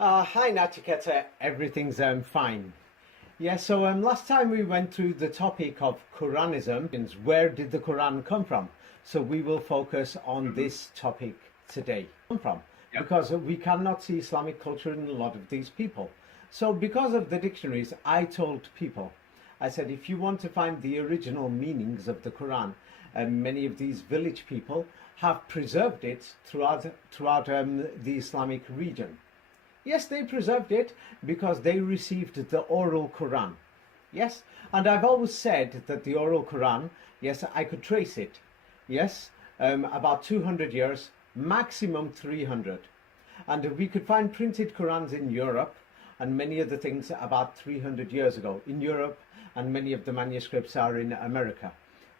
Hi Nachiketa, everything's fine. Yeah, so last time we went through the topic of Quranism, and where did the Quran come from? So we will focus on Hmm. this topic today. Come from? Yep. Because we cannot see Islamic culture in a lot of these people. So because of the dictionaries, I told people, I said, if you want to find the original meanings of the Quran, many of these village people have preserved it throughout the Islamic region. Yes, they preserved it because they received the oral Quran. Yes, and I've always said that the oral Quran, yes, I could trace it. Yes, about 200 years, maximum 300. And we could find printed Qurans in Europe and many other things about 300 years ago in Europe, and many of the manuscripts are in America.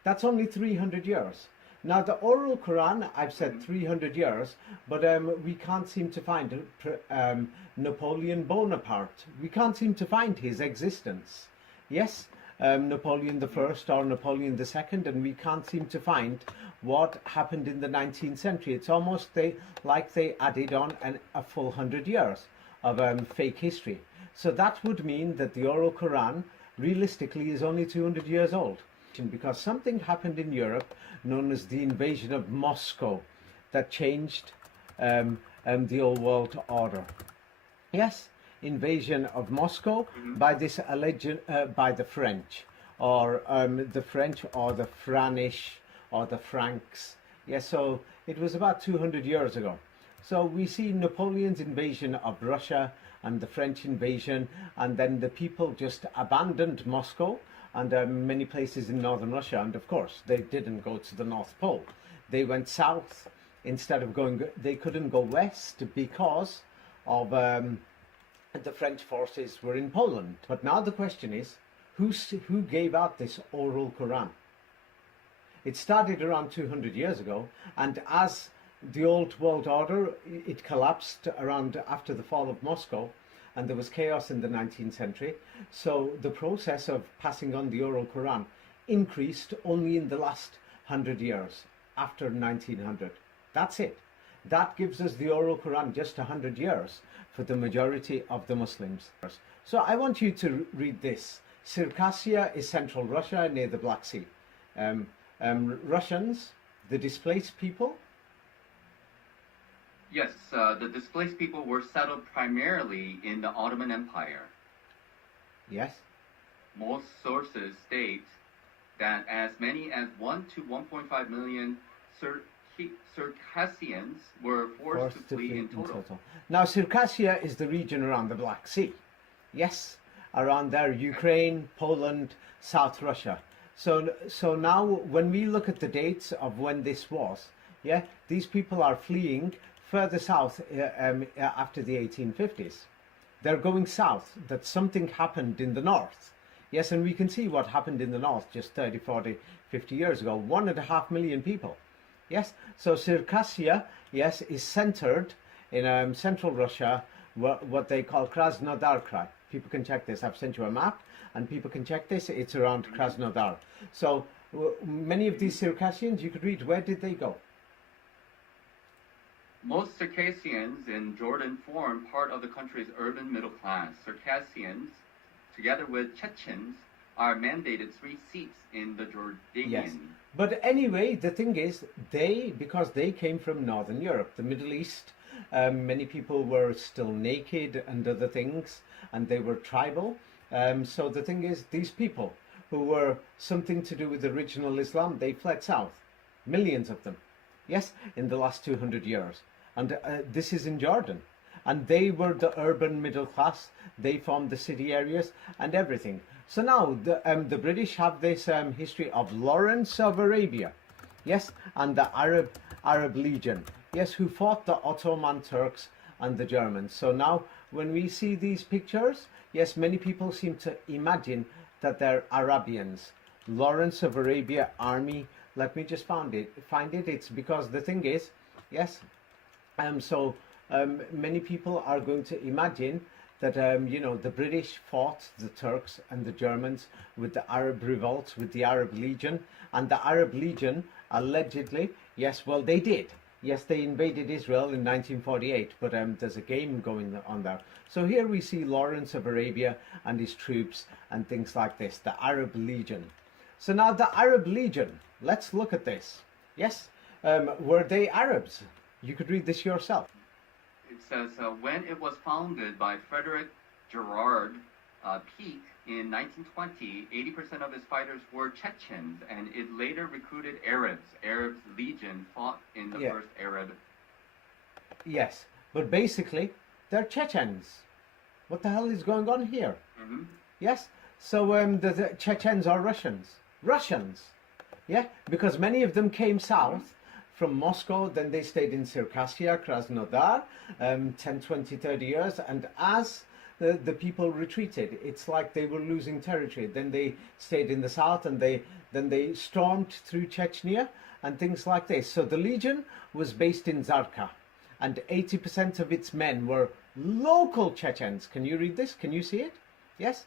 That's only 300 years. Now, the oral Quran, I've said Hmm. 300 years, but we can't seem to find Napoleon Bonaparte. We can't seem to find his existence. Yes, Napoleon the First or Napoleon the Second, and we can't seem to find what happened in the 19th century. It's almost like they added on a full 100 years of fake history. So that would mean that the oral Quran realistically is only 200 years old, because something happened in Europe known as the invasion of Moscow that changed the old world order. Yes, invasion of Moscow Hmm. by this alleged by the French, or the French, or the Franish, or the Franks. Yes, so it was about 200 years ago. So we see Napoleon's invasion of Russia and the French invasion, and then the people just abandoned Moscow and many places in northern Russia. And of course, they didn't go to the North Pole. They went south instead of going. They couldn't go west because of the French forces were in Poland. But now the question is, who gave out this oral Quran? It started around 200 years ago, and as the old world order, it collapsed around after the fall of Moscow, and there was chaos in the 19th century. So the process of passing on the oral Quran increased only in the last 100 years after 1900. That's it. That gives us the oral Quran just 100 years for the majority of the Muslims. So I want you to read this. Circassia is central Russia near the Black Sea. Um, Russians, the displaced people. Yes, the displaced people were settled primarily in the Ottoman Empire. Yes. Most sources state that as many as 1 to 1.5 million Circassians were forced to flee in total. Now, Circassia is the region around the Black Sea. Yes, around there, Ukraine, Poland, South Russia. So now, when we look at the dates of when this was, yeah, these people are fleeing further south after the 1850s. They're going south. That something happened in the north. Yes, and we can see what happened in the north just 30, 40, 50 years ago. 1.5 million people. Yes, so Circassia, yes, is centered in central Russia, what they call Krasnodar Krai. People can check this. I've sent you a map, and people can check this. It's around Krasnodar. So many of these Circassians, you could read, where did they go? Most Circassians in Jordan form part of the country's urban middle class. Circassians, together with Chechens, are mandated 3 seats in the Jordanian. Yes. But anyway, the thing is, because they came from Northern Europe, the Middle East, many people were still naked and other things, and they were tribal. So the thing is, these people who were something to do with original Islam, they fled south. Millions of them. Yes, in the last 200 years. And this is in Jordan. And they were the urban middle class. They formed the city areas and everything. So now the British have this history of Lawrence of Arabia, yes, and the Arab Legion, yes, who fought the Ottoman Turks and the Germans. So now when we see these pictures, yes, many people seem to imagine that they're Arabians. Lawrence of Arabia army. Let me just find it. It's because the thing is, yes, many people are going to imagine that the British fought the Turks and the Germans with the Arab revolts, with the Arab Legion, and the Arab Legion allegedly, yes, well, they did. Yes, they invaded Israel in 1948, but there's a game going on there. So here we see Lawrence of Arabia and his troops and things like this, the Arab Legion. So now the Arab Legion, let's look at this. Yes, were they Arabs? You could read this yourself. It says, when it was founded by Frederick Gerard Peake in 1920, 80% of its fighters were Chechens, and it later recruited Arabs. Arabs Legion fought in the first Arab. Yes, but basically, they're Chechens. What the hell is going on here? Yes, so the Chechens are Russians. Russians, yeah, because many of them came south from Moscow, then they stayed in Circassia, Krasnodar, 10, 20, 30 years, and as the people retreated, it's like they were losing territory. Then they stayed in the south, and then they stormed through Chechnya and things like this. So the Legion was based in Zarka, and 80% of its men were local Chechens. Can you read this? Can you see it? Yes?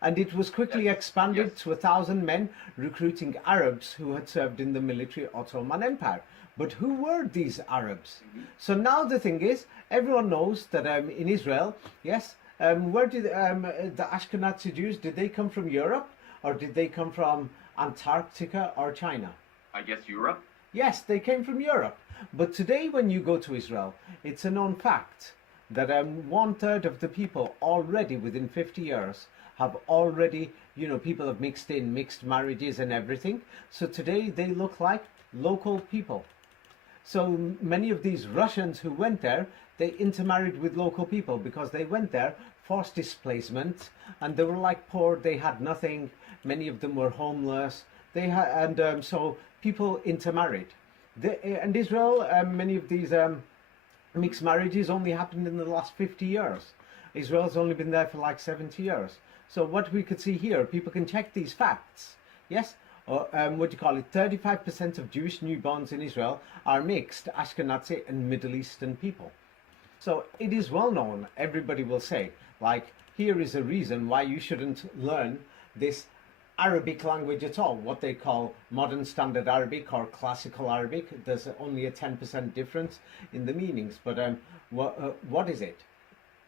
And it was quickly expanded to 1,000 men, recruiting Arabs who had served in the military Ottoman Empire. But who were these Arabs? So now the thing is, everyone knows that in Israel, yes, where did the Ashkenazi Jews, did they come from Europe, or did they come from Antarctica or China? I guess Europe? Yes, they came from Europe. But today when you go to Israel, it's a known fact that 1/3 of the people already within 50 years have already, people have mixed marriages and everything. So today they look like local people. So many of these Russians who went there, they intermarried with local people because they went there, forced displacement, and they were like poor, they had nothing, many of them were homeless, so people intermarried. And Israel, many of these mixed marriages only happened in the last 50 years. Israel's only been there for like 70 years. So what we could see here, people can check these facts, yes? 35% of Jewish newborns in Israel are mixed Ashkenazi and Middle Eastern people. So it is well known, everybody will say, like, here is a reason why you shouldn't learn this Arabic language at all, what they call modern standard Arabic or classical Arabic. There's only a 10% difference in the meanings, but what is it?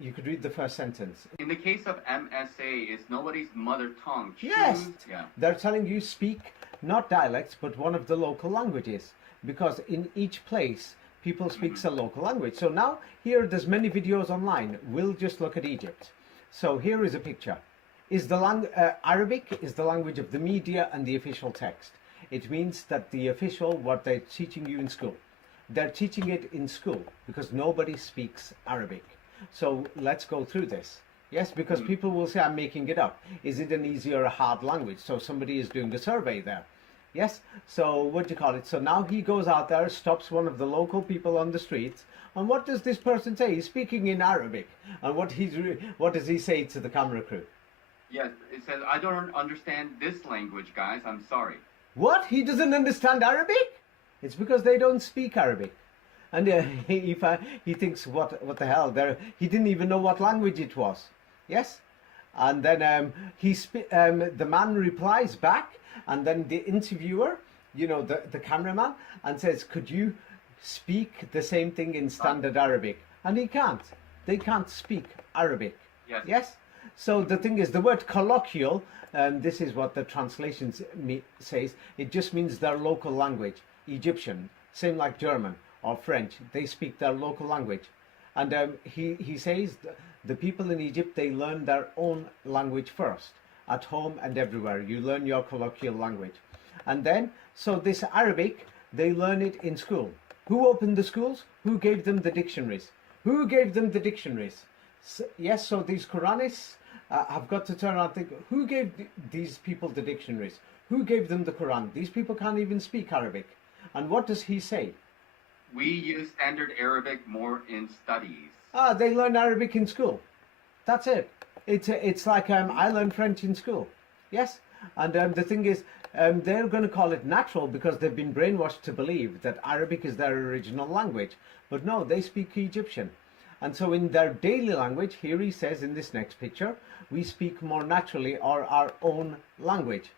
You could read the first sentence. In the case of MSA, it's nobody's mother tongue. Yes, they're telling you speak not dialects, but one of the local languages, because in each place people speak a local language. So now here there's many videos online. We'll just look at Egypt. So here is a picture. Arabic is the language of the media and the official text. It means that the official, what they're teaching you in school, they're teaching it in school because nobody speaks Arabic. So let's go through this. Yes, because people will say I'm making it up. Is it an easy or a hard language? So somebody is doing the survey there. Yes, so what do you call it? So now he goes out there, stops one of the local people on the streets, and what does this person say? He's speaking in Arabic. And what does he say to the camera crew? Yes, it says, I don't understand this language, guys. I'm sorry. What? He doesn't understand Arabic? It's because they don't speak Arabic. And he thinks, what the hell? He didn't even know what language it was. Yes? And then the man replies back, and then the interviewer, the cameraman, and says, could you speak the same thing in standard Arabic? And he can't. They can't speak Arabic. Yes. Yes? So the thing is, the word colloquial, this is what the translation says, it just means their local language. Egyptian, same like German or French, they speak their local language. And he says the people in Egypt, they learn their own language first, at home and everywhere. You learn your colloquial language. And then, so this Arabic, they learn it in school. Who opened the schools? Who gave them the dictionaries? Who gave them the dictionaries? Yes, so these Quranists have got to turn around and think, who gave these people the dictionaries? Who gave them the Quran? These people can't even speak Arabic. And what does he say? We use standard Arabic more in studies. They learn Arabic in school. That's it. It's like I learned French in school. Yes? And the thing is, they're going to call it natural because they've been brainwashed to believe that Arabic is their original language. But no, they speak Egyptian. And so in their daily language, here he says in this next picture, we speak more naturally our own language.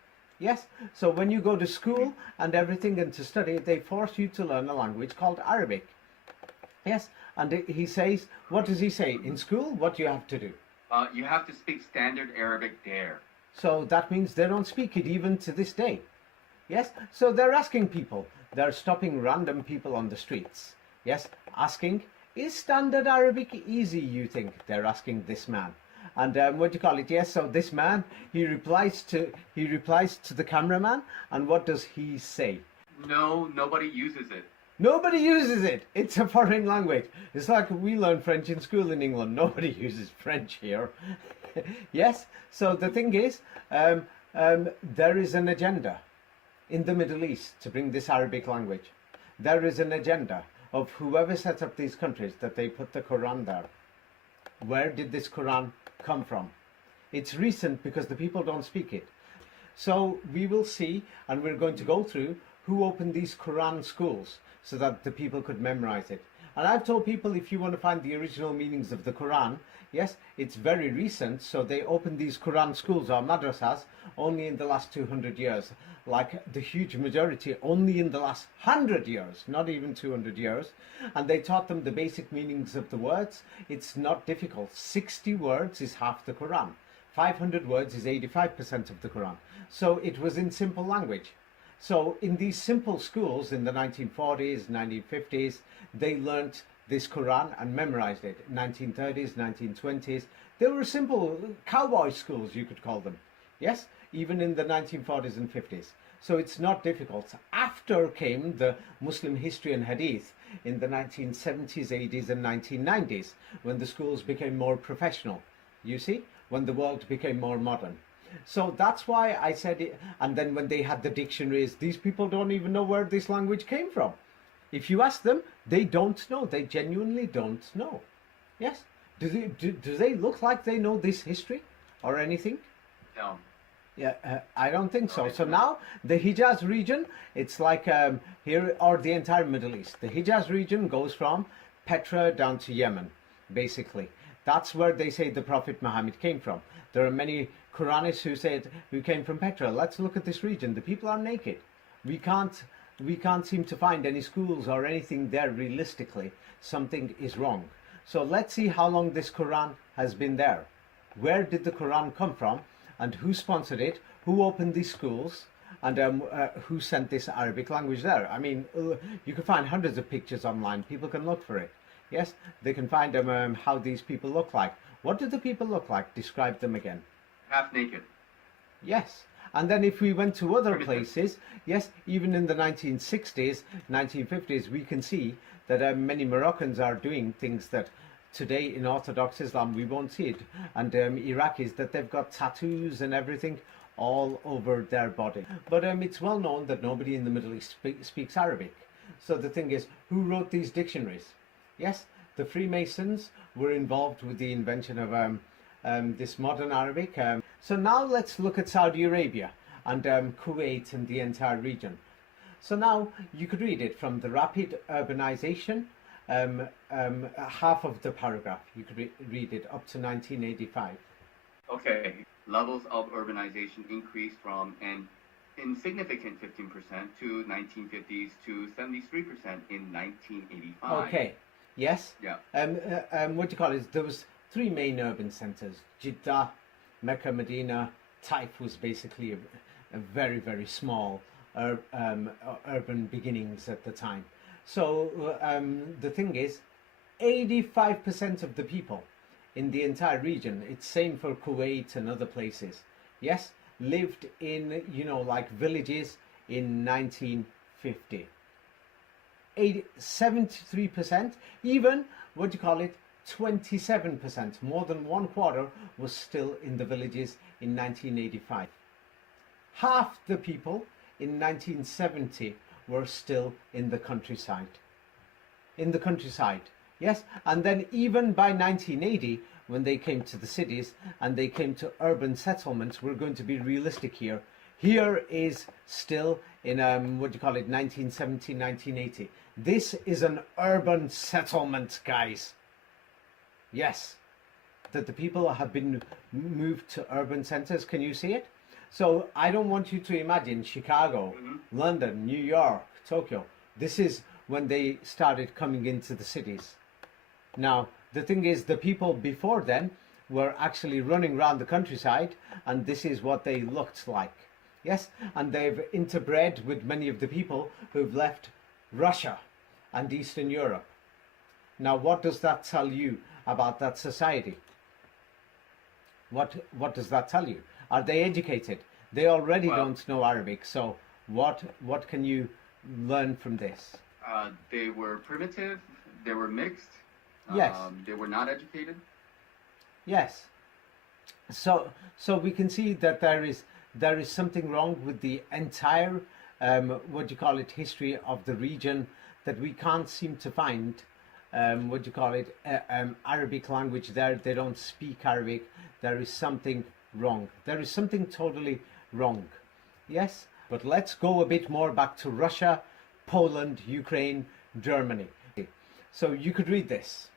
Yes, so when you go to school and everything and to study, they force you to learn a language called Arabic. Yes, and he says, what does he say? In school, what do you have to do? You have to speak standard Arabic there. So that means they don't speak it even to this day. Yes, so they're asking people, they're stopping random people on the streets. Yes, asking, is standard Arabic easy, you think? They're asking this man. And what do you call it? Yes, so this man, he replies to the cameraman, and what does he say? No, nobody uses it. Nobody uses it. It's a foreign language. It's like we learn French in school in England. Nobody uses French here. Yes, so the thing is, there is an agenda in the Middle East to bring this Arabic language. There is an agenda of whoever sets up these countries that they put the Quran there. Where did this Quran come from? It's recent because the people don't speak it. So we will see, and we're going to go through who opened these Quran schools so that the people could memorize it. And I've told people, if you want to find the original meanings of the Quran, yes, it's very recent, so they opened these Quran schools or madrasas only in the last 200 years. Like the huge majority only in the last 100 years, not even 200 years. And they taught them the basic meanings of the words. It's not difficult. 60 words is half the Quran. 500 words is 85% of the Quran. So it was in simple language. So in these simple schools in the 1940s, 1950s, they learnt this Quran and memorized it. 1930s, 1920s, they were simple cowboy schools, you could call them. Yes, even in the 1940s and 50s. So it's not difficult. After came the Muslim history and hadith in the 1970s, 80s and 1990s, when the schools became more professional. You see, when the world became more modern. So that's why I said it. And then when they had the dictionaries, these people don't even know where this language came from. If you ask them, they don't know. They genuinely don't know. Yes? Do they look like they know this history or anything? No. Yeah, I don't think so. So now the Hijaz region, it's like here, or the entire Middle East. The Hijaz region goes from Petra down to Yemen, basically. That's where they say the Prophet Muhammad came from. There are many Quranists who said who came from Petra. Let's look at this region. The people are naked. We can't seem to find any schools or anything there realistically. Something is wrong. So let's see how long this Quran has been there. Where did the Quran come from? And who sponsored it? Who opened these schools? And who sent this Arabic language there? I mean, you can find hundreds of pictures online. People can look for it. Yes, they can find how these people look like. What do the people look like? Describe them again. Half naked. Yes. And then if we went to other places, yes, even in the 1960s, 1950s, we can see that many Moroccans are doing things that today in Orthodox Islam we won't see it. And Iraqis, that they've got tattoos and everything all over their body. But it's well known that nobody in the Middle East speaks Arabic. So the thing is, who wrote these dictionaries? Yes, the Freemasons were involved with the invention of this modern Arabic. So now let's look at Saudi Arabia and Kuwait and the entire region. So now you could read it from the rapid urbanization, half of the paragraph. You could read it up to 1985. Okay, levels of urbanization increased from an insignificant 15% to 1950s to 73% in 1985. Okay, yes. Yeah. What do you call it? There was three main urban centers: Jeddah, Mecca, Medina. Taif was basically a very, very small urban beginnings at the time. So the thing is, 85% of the people in the entire region, it's same for Kuwait and other places, yes, lived in, like villages in 1950. 73%, even, 27%, more than one quarter was still in the villages in 1985. Half the people in 1970 were still in the countryside. Yes, and then even by 1980, when they came to the cities and they came to urban settlements, we're going to be realistic here. Here is still in 1970, 1980. This is an urban settlement, guys. Yes, that the people have been moved to urban centers. Can you see it? So I don't want you to imagine Chicago, London, New York, Tokyo. This is when they started coming into the cities. Now, the thing is, the people before then were actually running around the countryside, and this is what they looked like. Yes, and they've interbred with many of the people who've left Russia and Eastern Europe. Now, what does that tell you about that society? What does that tell you? Are they educated? They already don't know Arabic. So what can you learn from this? They were primitive. They were mixed. Yes. They were not educated. Yes. So we can see that there is something wrong with the entire history of the region, that we can't seem to find Arabic language there. They don't speak Arabic. There is something wrong. There is something totally wrong. Yes, but let's go a bit more back to Russia, Poland, Ukraine, Germany. So you could read this.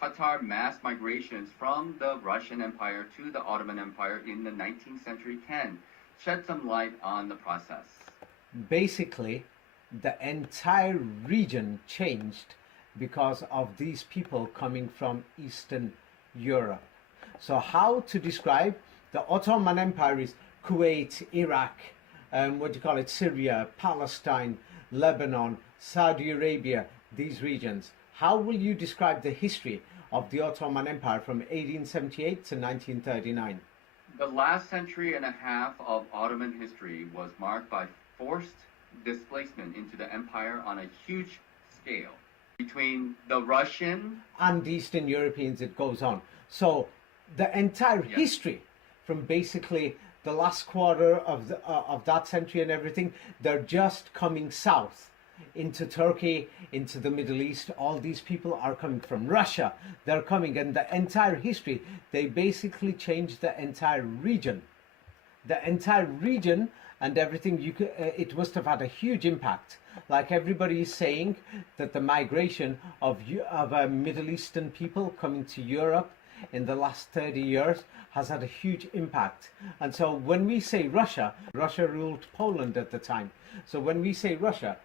Tatar mass migrations from the Russian Empire to the Ottoman Empire in the 19th century can shed some light on the process. Basically, the entire region changed because of these people coming from Eastern Europe. So how to describe the Ottoman Empire is Kuwait, Iraq, Syria, Palestine, Lebanon, Saudi Arabia, these regions. How will you describe the history of the Ottoman Empire from 1878 to 1939? The last century and a half of Ottoman history was marked by forced displacement into the empire on a huge scale. Between the Russian and Eastern Europeans, it goes on. So the entire history from basically the last quarter of that century and everything, they're just coming south into Turkey, into the Middle East. All these people are coming from Russia. They're coming, and the entire history, they basically changed the entire region. The entire region and everything, it must have had a huge impact. Like everybody is saying that the migration of Middle Eastern people coming to Europe in the last 30 years has had a huge impact. And so when we say Russia, Russia ruled Poland at the time. So when we say Russia,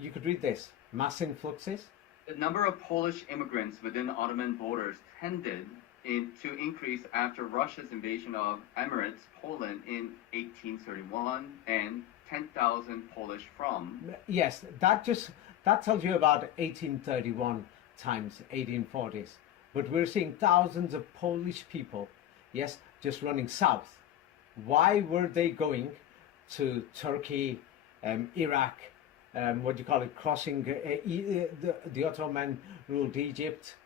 you could read this: mass influxes. The number of Polish immigrants within Ottoman borders tended to increase after Russia's invasion of Emirates, Poland in 1831, and 10,000 Polish from... Yes, that tells you about 1831 times 1840s. But we're seeing thousands of Polish people, yes, just running south. Why were they going to Turkey, Iraq, crossing the Ottoman ruled Egypt,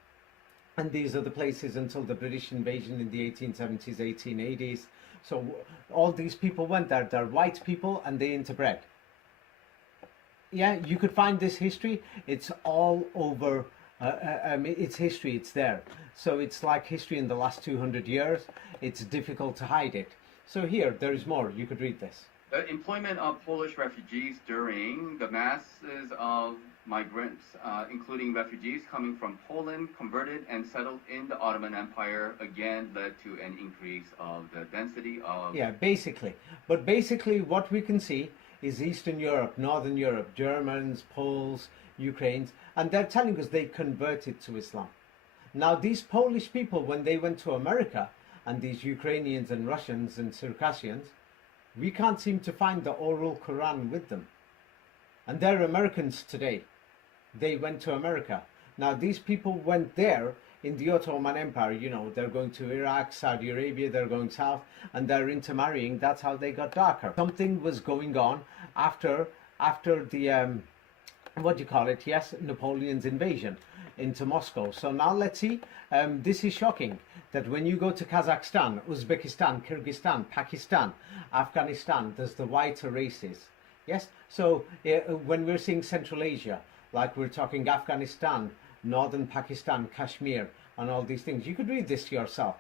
and these are the places until the British invasion in the 1870s, 1880s. So all these people went there. They're white people, and they interbred. Yeah, you could find this history. It's all over. It's history. It's there. So it's like history in the last 200 years. It's difficult to hide it. So here, there is more. You could read this. The employment of Polish refugees during the masses of migrants, including refugees coming from Poland, converted and settled in the Ottoman Empire, again led to an increase of the density of... Yeah, basically. But basically what we can see is Eastern Europe, Northern Europe, Germans, Poles, Ukrainians, and they're telling us they converted to Islam. Now these Polish people, when they went to America, and these Ukrainians and Russians and Circassians, we can't seem to find the oral Quran with them. And they're Americans today. They went to America. Now these people went there in the Ottoman Empire, you know, they're going to Iraq, Saudi Arabia, they're going south, and they're intermarrying. That's how they got darker. Something was going on after the, yes, Napoleon's invasion into Moscow. So now let's see, this is shocking, that when you go to Kazakhstan, Uzbekistan, Kyrgyzstan, Pakistan, Afghanistan, there's the whiter races. Yes, so when we're seeing Central Asia, like we're talking Afghanistan, northern Pakistan, Kashmir, and all these things, you could read this yourself.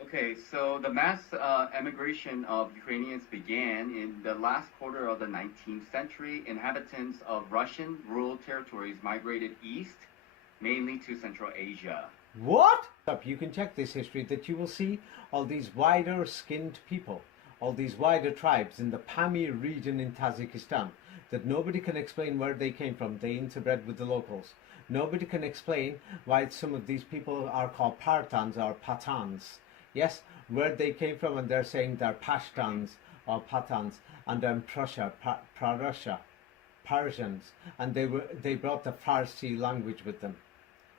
Okay, so the mass emigration of Ukrainians began in the last quarter of the 19th century. Inhabitants of Russian rural territories migrated east, mainly to Central Asia. What? You can check this history, that you will see all these wider skinned people, all these wider tribes in the Pamir region in Tajikistan, that nobody can explain where they came from. They interbred with the locals. Nobody can explain why some of these people are called Partans or Pathans. Yes, where they came from, and they're saying they're Pashtuns or Pathans, and Prussia, Prussia, Persians, and they brought the Farsi language with them.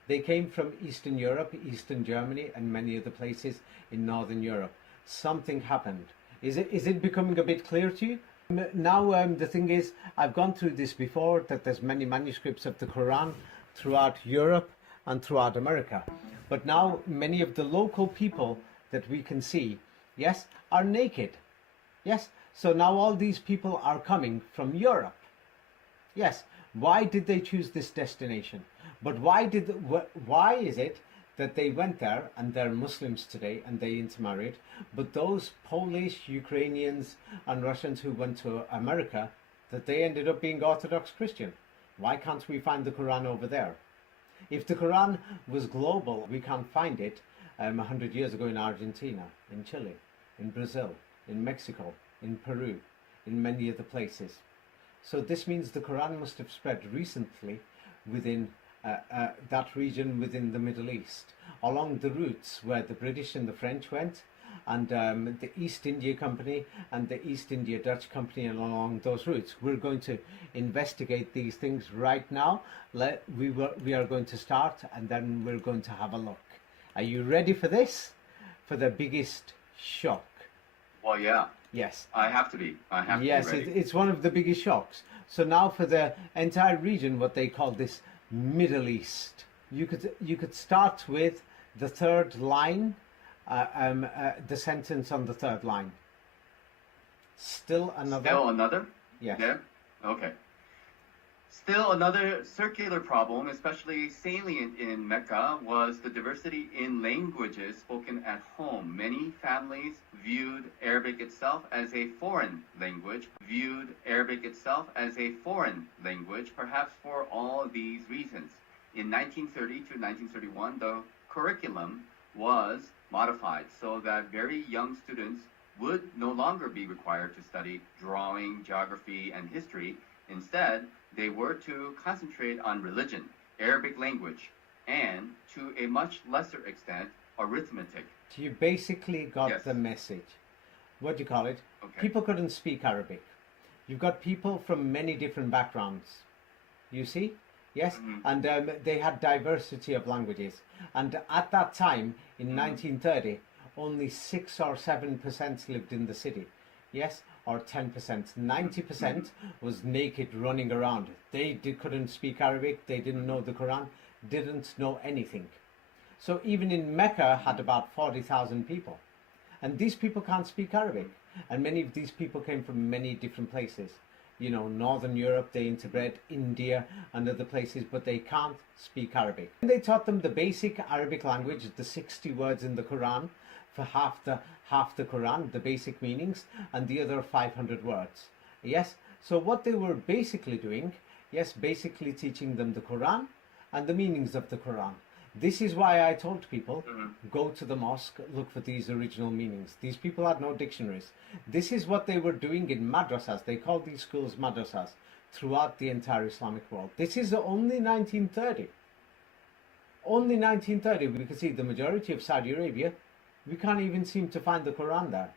They came from Eastern Europe, Eastern Germany, and many other places in Northern Europe. Something happened. Is it becoming a bit clear to you? Now the thing is, I've gone through this before, that there's many manuscripts of the Quran throughout Europe and throughout America. But now many of the local people that we can see, yes, are naked. Yes, so now all these people are coming from Europe. Yes, why did they choose this destination? But why is it that they went there, and they're Muslims today, and they intermarried, but those Polish, Ukrainians and Russians who went to America, that they ended up being Orthodox Christian? Why can't we find the Quran over there? If the Quran was global, we can't find it 100 years ago in Argentina, in Chile, in Brazil, in Mexico, in Peru, in many other places. So this means the Quran must have spread recently within that region within the Middle East, along the routes where the British and the French went, and the East India Company and the East India Dutch Company, and along those routes. We're going to investigate these things right now. We are going to start, and then we're going to have a look. Are you ready for this? For the biggest shock? Well, yeah. Yes. I have to be. Yes, be ready. it's one of the biggest shocks. So now for the entire region, what they call this Middle East, you could start with the third line, the sentence on the third line. Still another. Still another? Yes. Yeah? Okay. Still another circular problem, especially salient in Mecca, was the diversity in languages spoken at home. Many families viewed Arabic itself as a foreign language, perhaps for all these reasons. In 1930 to 1931, the curriculum was modified so that very young students would no longer be required to study drawing, geography, and history. Instead, they were to concentrate on religion, Arabic language, and to a much lesser extent, arithmetic. So you basically got Yes. the message. What do you call it? Okay. People couldn't speak Arabic. You've got people from many different backgrounds. You see? Yes? Mhm. And they had diversity of languages. And at that time, in 1930, only 6 or 7% lived in the city. Yes? Or 10%. 90% was naked running around. They couldn't speak Arabic, they didn't know the Quran, didn't know anything. So even in Mecca had about 40,000 people. And these people can't speak Arabic. And many of these people came from many different places. You know, Northern Europe, they interbred, India and other places, but they can't speak Arabic. And they taught them the basic Arabic language, the 60 words in the Quran, for half the Quran, the basic meanings, and the other 500 words. Yes, so what they were basically doing, yes, basically teaching them the Quran and the meanings of the Quran. This is why I told people, go to the mosque, look for these original meanings. These people had no dictionaries. This is what they were doing in madrasas. They called these schools madrasas throughout the entire Islamic world. This is only 1930. Only 1930. We can see the majority of Saudi Arabia, we can't even seem to find the Quran there.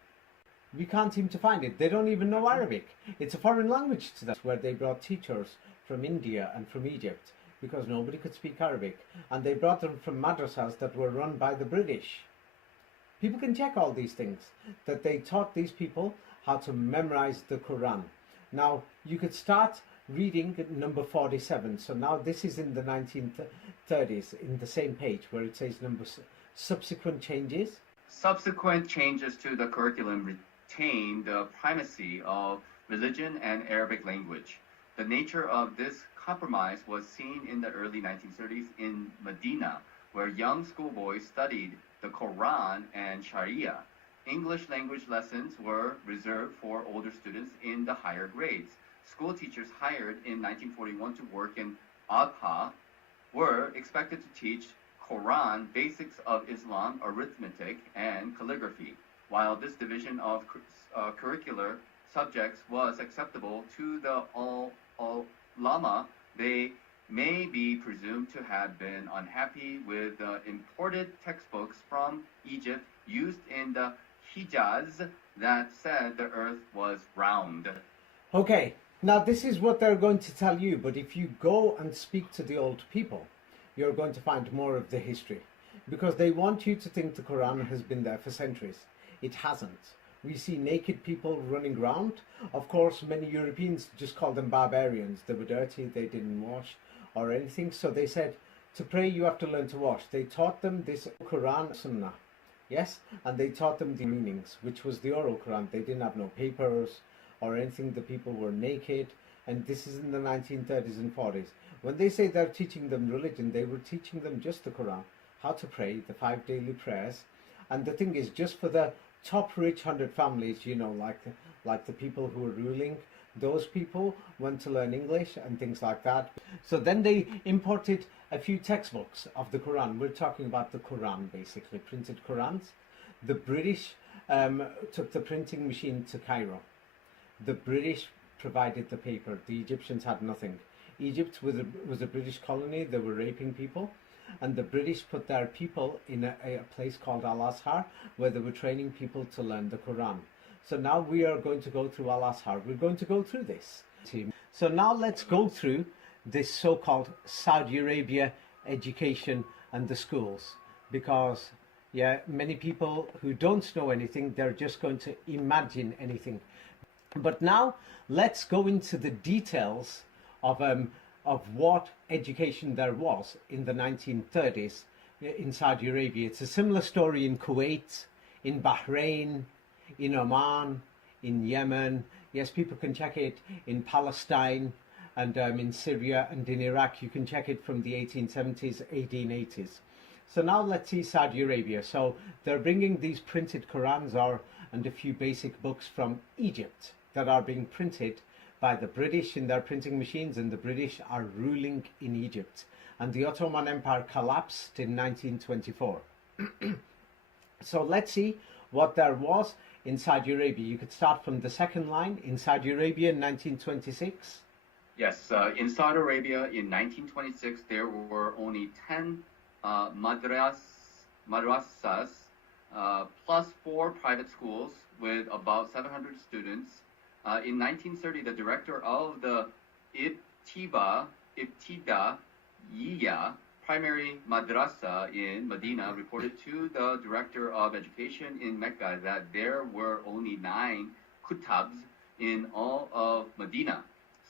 We can't seem to find it. They don't even know Arabic. It's a foreign language to them. Where they brought teachers from India and from Egypt, because nobody could speak Arabic. And they brought them from madrasas that were run by the British. People can check all these things, that they taught these people how to memorize the Quran. Now, you could start reading number 47. So now this is in the 1930s, in the same page where it says subsequent changes. Subsequent changes to the curriculum retain the primacy of religion and Arabic language. The nature of this compromise was seen in the early 1930s in Medina, where young schoolboys studied the Quran and Sharia. English language lessons were reserved for older students in the higher grades. School teachers hired in 1941 to work in Adha were expected to teach Quran, basics of Islam, arithmetic, and calligraphy. While this division of curricular subjects was acceptable to the ulama, they may be presumed to have been unhappy with the imported textbooks from Egypt used in the Hijaz that said the earth was round. Okay, now this is what they're going to tell you, but if you go and speak to the old people, you're going to find more of the history, because they want you to think the Quran has been there for centuries. It hasn't. We see naked people running around. Of course, many Europeans just called them barbarians. They were dirty, they didn't wash or anything, so they said, to pray you have to learn to wash. They taught them this Quran Sunnah, yes, and they taught them the meanings, which was the oral Quran. They didn't have no papers or anything. The people were naked, and this is in the 1930s and 40s. When they say they're teaching them religion, they were teaching them just the Quran, how to pray, the 5 daily prayers. And the thing is, just for the top rich 100 families, you know, like the people who were ruling, those people went to learn English and things like that. So then they imported a few textbooks of the Quran. We're talking about the Quran, basically, printed Qurans. The British took the printing machine to Cairo. The British provided the paper. The Egyptians had nothing. Egypt was a British colony. They were raping people. And the British put their people in a place called Al-Azhar, where they were training people to learn the Quran. So now we are going to go through Al-Azhar. We're going to go through this. So now let's go through this so-called Saudi Arabia education and the schools. Because, yeah, many people who don't know anything, they're just going to imagine anything. But now let's go into the details of what education there was in the 1930s in Saudi Arabia. It's a similar story in Kuwait, in Bahrain, in Oman, in Yemen. Yes, people can check it in Palestine and in Syria and in Iraq. You can check it from the 1870s, 1880s. So now let's see Saudi Arabia. So they're bringing these printed Qurans and a few basic books from Egypt that are being printed by the British in their printing machines, and the British are ruling in Egypt. And the Ottoman Empire collapsed in 1924. So let's see what there was in Saudi Arabia. You could start from the second line. In Saudi Arabia in 1926. Yes, in Saudi Arabia in 1926, there were only 10 madrasas plus 4 private schools with about 700 students. In 1930, the director of the Ibtidaiya primary madrasa in Medina reported to the director of education in Mecca that there were only 9 kutabs in all of Medina,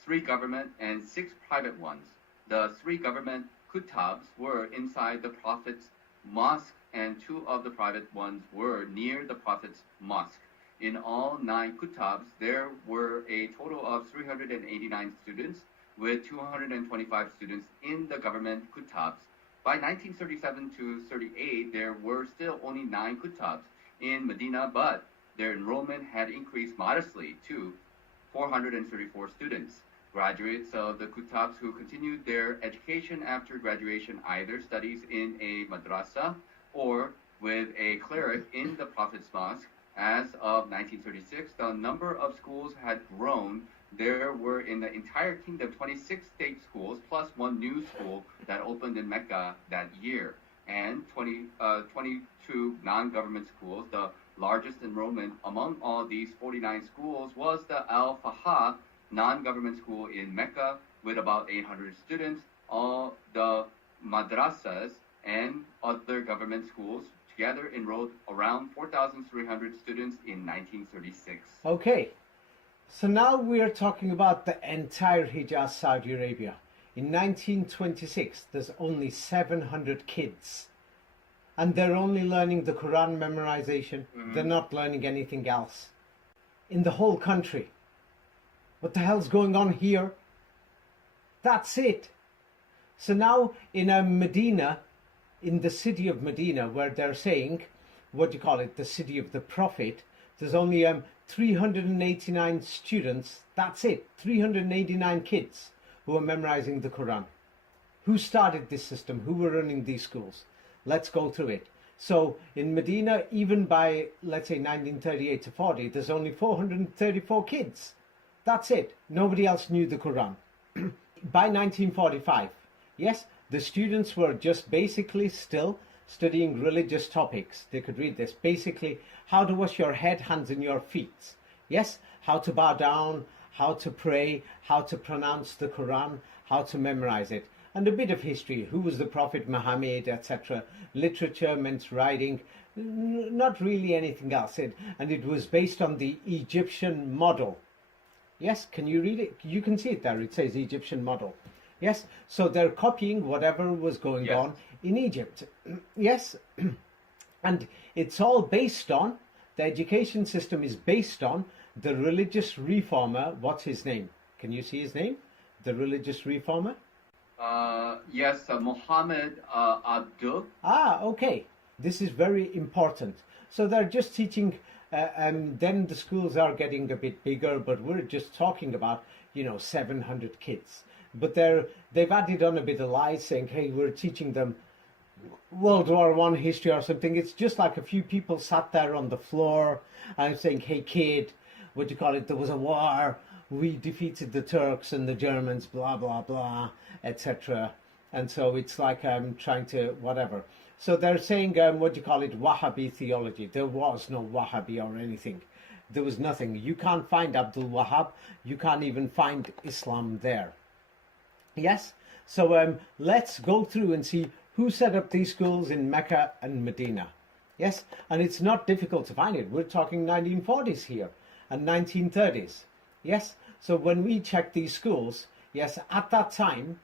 3 government and 6 private ones. The 3 government kutabs were inside the Prophet's mosque, and 2 of the private ones were near the Prophet's mosque. In all 9 kutabs, there were a total of 389 students, with 225 students in the government kutabs. By 1937 to 38, there were still only 9 kutabs in Medina, but their enrollment had increased modestly to 434 students. Graduates of the kutabs who continued their education after graduation either studies in a madrasa or with a cleric in the Prophet's mosque. As of 1936, the number of schools had grown. There were in the entire kingdom 26 state schools plus 1 new school that opened in Mecca that year, and 22 non-government schools. The largest enrollment among all these 49 schools was the Al-Faha non-government school in Mecca with about 800 students. All the madrasas and other government schools together enrolled around 4,300 students in 1936. Okay, so now we are talking about the entire Hijaz, Saudi Arabia. In 1926, there's only 700 kids. And they're only learning the Quran memorization. They're not learning anything else. In the whole country. What the hell's going on here? That's it. So now in Medina, in the city of Medina, where they're saying, what do you call it, the city of the Prophet, there's only 389 students. That's it, 389 kids who are memorizing the Quran. Who started this system? Who were running these schools? Let's go through it. So in Medina, even by, let's say, 1938 to 40, there's only 434 kids. That's it. Nobody else knew the Quran. By 1945, yes, the students were just basically still studying religious topics. They could read this. Basically, how to wash your head, hands, and your feet. Yes, how to bow down, how to pray, how to pronounce the Quran, how to memorize it. And a bit of history, who was the Prophet Muhammad, etc. Literature meant writing, not really anything else. And it was based on the Egyptian model. Yes, can you read it? You can see it there. It says Egyptian model. Yes, so they're copying whatever was going Yes. on in Egypt. Yes, and it's all based on, the education system is based on the religious reformer. What's his name? Can you see his name? The religious reformer? Yes, Muhammad Abdul. Ah, okay. This is very important. So they're just teaching, then the schools are getting a bit bigger, but we're just talking about, 700 kids. But they've added on a bit of lies saying, hey, we're teaching them World War One history or something. It's just like a few people sat there on the floor and saying, hey, kid, what do you call it? There was a war. We defeated the Turks and the Germans, blah, blah, blah, etc. And so it's like trying to whatever. So they're saying, what do you call it? Wahhabi theology. There was no Wahhabi or anything. There was nothing. You can't find Abdul Wahhab. You can't even find Islam there. Yes? So let's go through and see who set up these schools in Mecca and Medina. Yes? And it's not difficult to find it. We're talking 1940s here and 1930s. Yes? So when we check these schools, yes, at that time,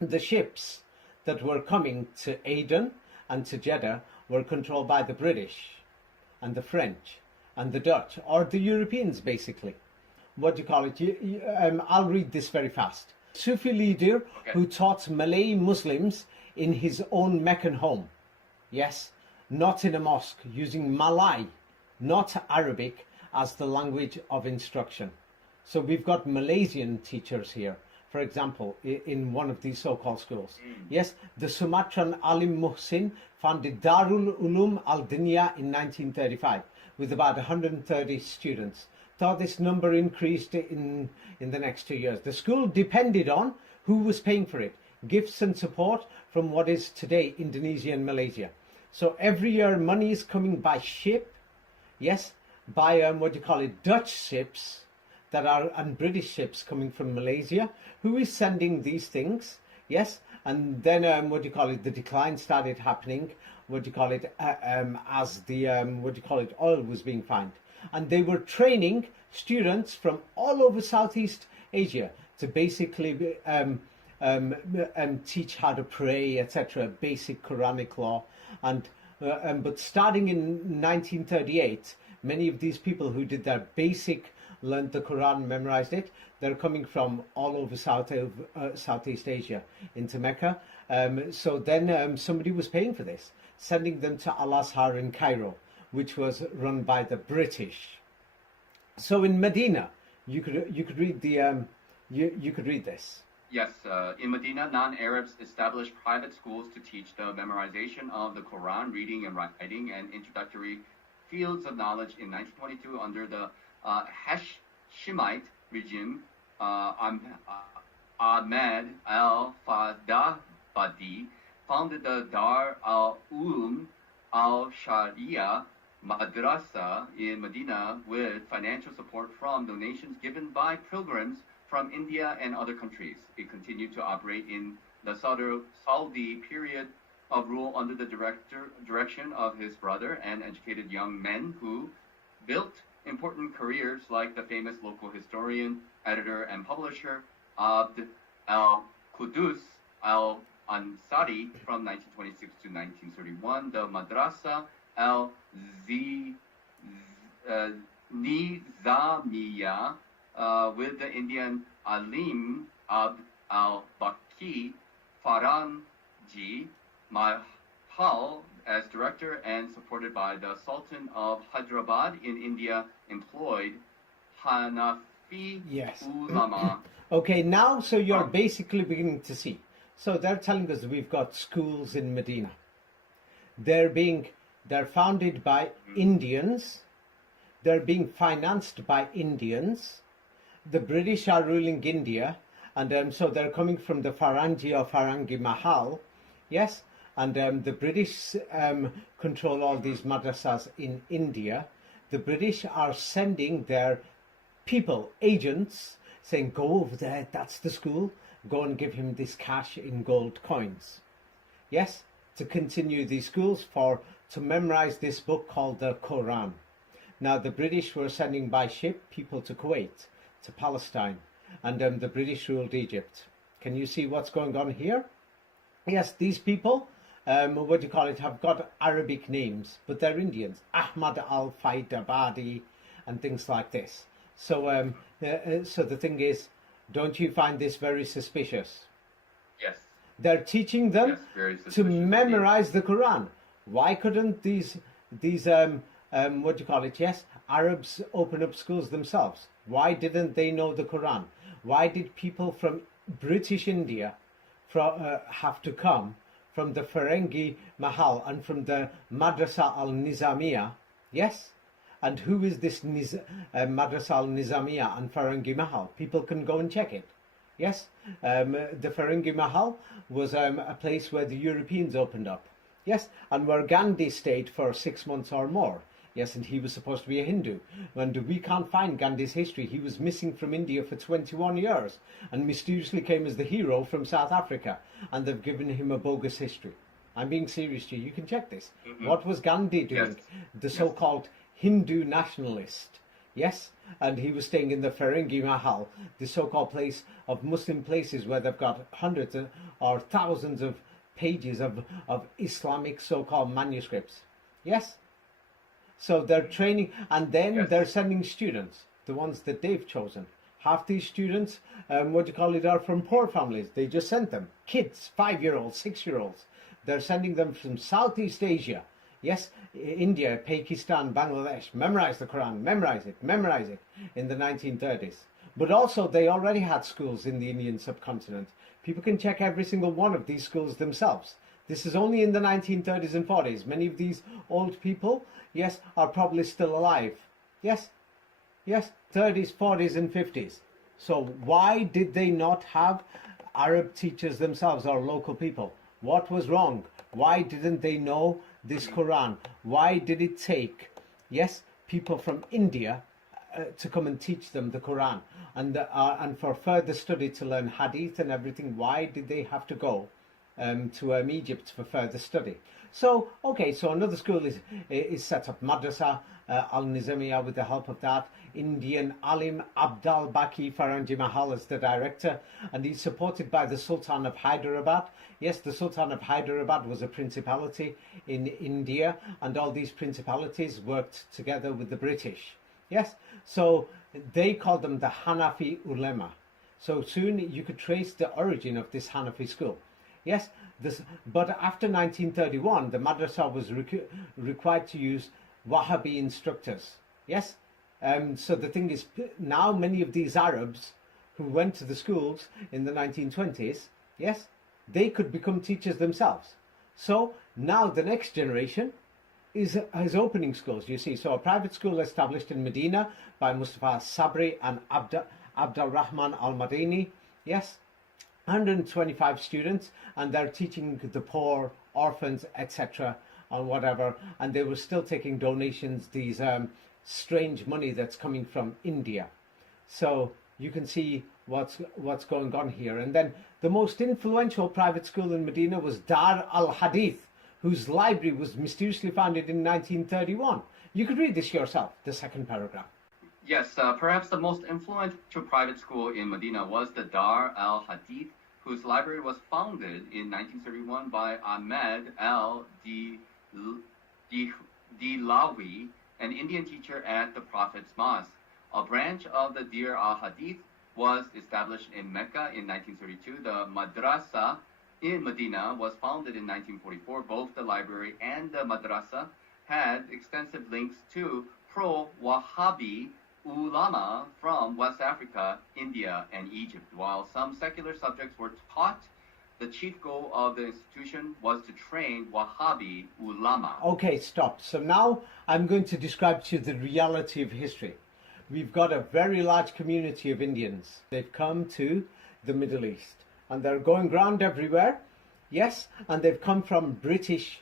the ships that were coming to Aden and to Jeddah were controlled by the British and the French and the Dutch, or the Europeans, basically. What do you call it? I'll read this very fast. Sufi leader who taught Malay Muslims in his own Meccan home. Yes, not in a mosque, using Malay, not Arabic, as the language of instruction. So we've got Malaysian teachers here, for example, in one of these so-called schools. Yes, the Sumatran Alim Muhsin founded Darul Ulum Al-Dinya in 1935 with about 130 students. Though this number increased in the next 2 years. The school depended on who was paying for it, gifts and support from what is today Indonesia and Malaysia. So every year money is coming by ship, yes, by Dutch ships and British ships coming from Malaysia. Who is sending these things? Yes, and then the decline started happening. As the oil was being found, and they were training students from all over Southeast Asia to basically teach how to pray, etc., basic Quranic law, but starting in 1938. Many of these people who did their basic, learned the Quran, memorized it, they're coming from all over Southeast Asia into Mecca. So then somebody was paying for this, sending them to Al-Azhar in Cairo, which was run by the British. So in Medina, you could read you could read this. Yes, in Medina, non-Arabs established private schools to teach the memorization of the Quran, reading and writing, and introductory fields of knowledge. In 1922, under the Hashemite regime, Ahmed al-Fadabadi founded the Dar al-Ulum al-Sharia Madrasa in Medina with financial support from donations given by pilgrims from India and other countries. It continued to operate in the Saudi period of rule under the direction of his brother and educated young men who built important careers like the famous local historian, editor, and publisher Abd al-Qudus al-Ansari from 1926 to 1931. The Madrasa al-Nizamiya with the Indian Alim Abd al-Baqi Faranji Mahal as director and supported by the Sultan of Hyderabad in India, employed Hanafi ulama. Okay, now so you're basically beginning to see. So they're telling us we've got schools in Medina. they're founded by Indians. They're being financed by Indians. The British are ruling India, and so they're coming from the Farangi or Farangi Mahal, yes, and the British control all these madrasas in India. The British are sending their people, agents, saying, go over there, that's the school, go and give him this cash in gold coins, yes, to continue these schools to memorize this book called the Quran. Now, the British were sending by ship people to Kuwait, to Palestine, and the British ruled Egypt. Can you see what's going on here? Yes, these people, what do you call it, have got Arabic names, but they're Indians. Ahmad al-Faidabadi and things like this. So, so the thing is, don't you find this very suspicious? Yes. They're teaching them Yes, very to suspicious memorize the Quran. Why couldn't these what do you call it? Yes, Arabs open up schools themselves. Why didn't they know the Quran? Why did people from British India have to come from the Ferengi Mahal and from the Madrasa al-Nizamiya? Yes? And who is this Madrasa al-Nizamiya and Ferengi Mahal? People can go and check it. Yes? The Ferengi Mahal was a place where the Europeans opened up. Yes? And where Gandhi stayed for 6 months or more. Yes, and he was supposed to be a Hindu. And we can't find Gandhi's history. He was missing from India for 21 years and mysteriously came as the hero from South Africa. And they've given him a bogus history. I'm being serious to you. You can check this. Mm-hmm. What was Gandhi doing? Yes. The so-called Hindu nationalist. Yes? And he was staying in the Ferengi Mahal, the so-called place of Muslim places where they've got hundreds or thousands of pages of Islamic so-called manuscripts. Yes? So they're training, and then Yes. they're sending students, the ones that they've chosen. Half these students, are from poor families. They just sent them. Kids, 5-year-olds, 6-year-olds. They're sending them from Southeast Asia. Yes, India, Pakistan, Bangladesh. Memorize the Quran, memorize it in the 1930s. But also they already had schools in the Indian subcontinent. People can check every single one of these schools themselves. This is only in the 1930s and 40s. Many of these old people, yes, are probably still alive. Yes, 30s, 40s and 50s. So why did they not have Arab teachers themselves or local people? What was wrong? Why didn't they know this Quran? Why did it take, yes, people from India to come and teach them the Quran? And for further study to learn Hadith and everything, why did they have to go to Egypt for further study? So, okay, so another school is set up, Madrasa al-Nizamiya, with the help of that Indian Alim Abdal Baki Farangi Mahal as the director, and he's supported by the Sultan of Hyderabad. Yes, the Sultan of Hyderabad was a principality in India, and all these principalities worked together with the British. Yes, so they called them the Hanafi Ulema. So soon you could trace the origin of this Hanafi school. Yes, but after 1931, the madrasa was required to use Wahhabi instructors. Yes, so the thing is, now many of these Arabs who went to the schools in the 1920s, yes, they could become teachers themselves. So now the next generation is opening schools, you see. So a private school established in Medina by Mustafa Sabri and Abdul Rahman al-Madini, yes, 125 students, and they're teaching the poor, orphans, etc., and whatever, and they were still taking donations, these strange money that's coming from India. So you can see what's going on here. And then the most influential private school in Medina was Dar al-Hadith, whose library was mysteriously founded in 1931. You could read this yourself, the second paragraph. Yes, perhaps the most influential private school in Medina was the Dar al-Hadith, whose library was founded in 1931 by Ahmed al-Dilawi, an Indian teacher at the Prophet's Mosque. A branch of the Dar al-Hadith was established in Mecca in 1932. The madrasa in Medina was founded in 1944. Both the library and the madrasa had extensive links to pro-Wahhabi ulama from West Africa, India, and Egypt. While some secular subjects were taught, the chief goal of the institution was to train Wahhabi ulama. Okay, stop. So now I'm going to describe to you the reality of history. We've got a very large community of Indians. They've come to the Middle East and they're going round everywhere. Yes, and they've come from British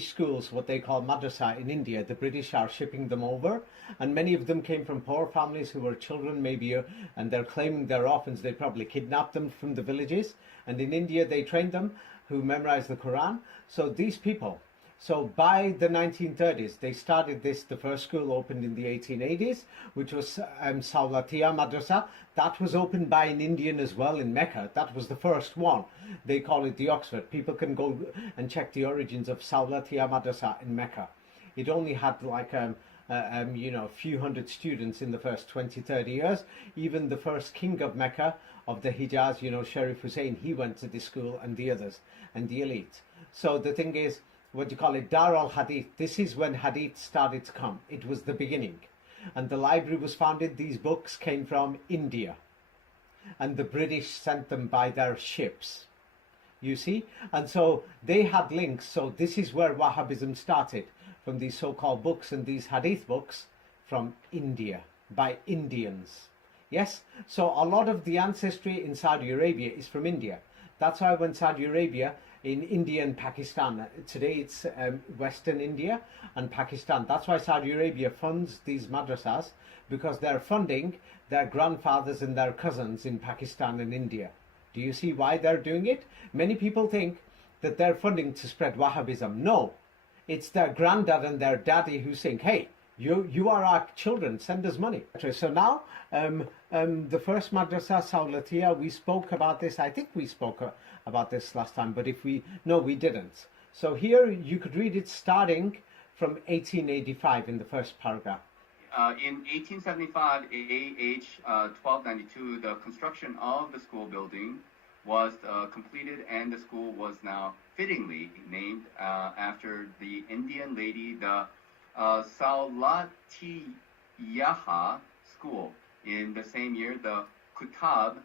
schools, what they call madrasa in India. The British are shipping them over, and many of them came from poor families who were children maybe, and they're claiming they're orphans. They probably kidnapped them from the villages, and in India they trained them who memorized the Quran. So these people, so by the 1930s, they started this. The first school opened in the 1880s, which was Saulatia Madrasa. That was opened by an Indian as well in Mecca. That was the first one. They call it the Oxford. People can go and check the origins of Saulatia Madrasa in Mecca. It only had like a few hundred students in the first 20, 30 years. Even the first king of Mecca, of the Hijaz, Sharif Hussein, he went to this school, and the others, and the elite. So the thing is, what do you call it, Dar al-Hadith. This is when Hadith started to come. It was the beginning. And the library was founded. These books came from India. And the British sent them by their ships. You see? And so they had links. So this is where Wahhabism started, from these so-called books and these Hadith books from India, by Indians. Yes? So a lot of the ancestry in Saudi Arabia is from India. That's why when Saudi Arabia, in India and Pakistan, today it's Western India and Pakistan. That's why Saudi Arabia funds these madrasas, because they're funding their grandfathers and their cousins in Pakistan and India. Do you see why they're doing it? Many people think that they're funding to spread Wahhabism. No, it's their granddad and their daddy who's saying, hey, you are our children, send us money. So now, the first madrasa, Saulatia, we spoke about this. I think we spoke about this last time, but no, we didn't. So here you could read it starting from 1885 in the first paragraph. In 1875, AH 1292, the construction of the school building was completed, and the school was now fittingly named after the Indian lady, the Saulatiyaha school. In the same year, the Kutab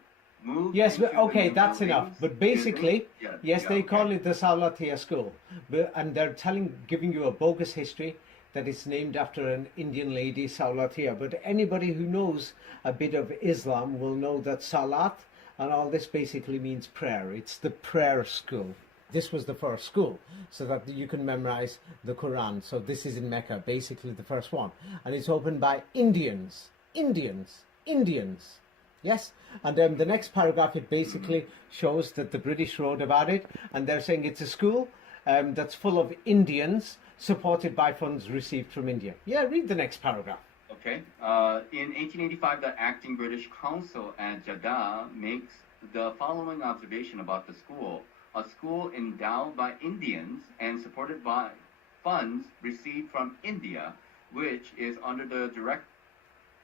moved. Yes, into okay, the that's buildings. enough. But basically, yes, they okay. call it the Saulatia school, and they're giving you a bogus history that it's named after an Indian lady, Saulatia. But anybody who knows a bit of Islam will know that Salat and all this basically means prayer. It's the prayer school. This was the first school, so that you can memorize the Quran. So this is in Mecca, basically the first one. And it's opened by Indians. Yes? And then the next paragraph, it basically shows that the British wrote about it, and they're saying it's a school that's full of Indians, supported by funds received from India. Yeah, read the next paragraph. Okay. In 1885, the acting British consul at Jeddah makes the following observation about the school. A school endowed by Indians and supported by funds received from India, which is under the direct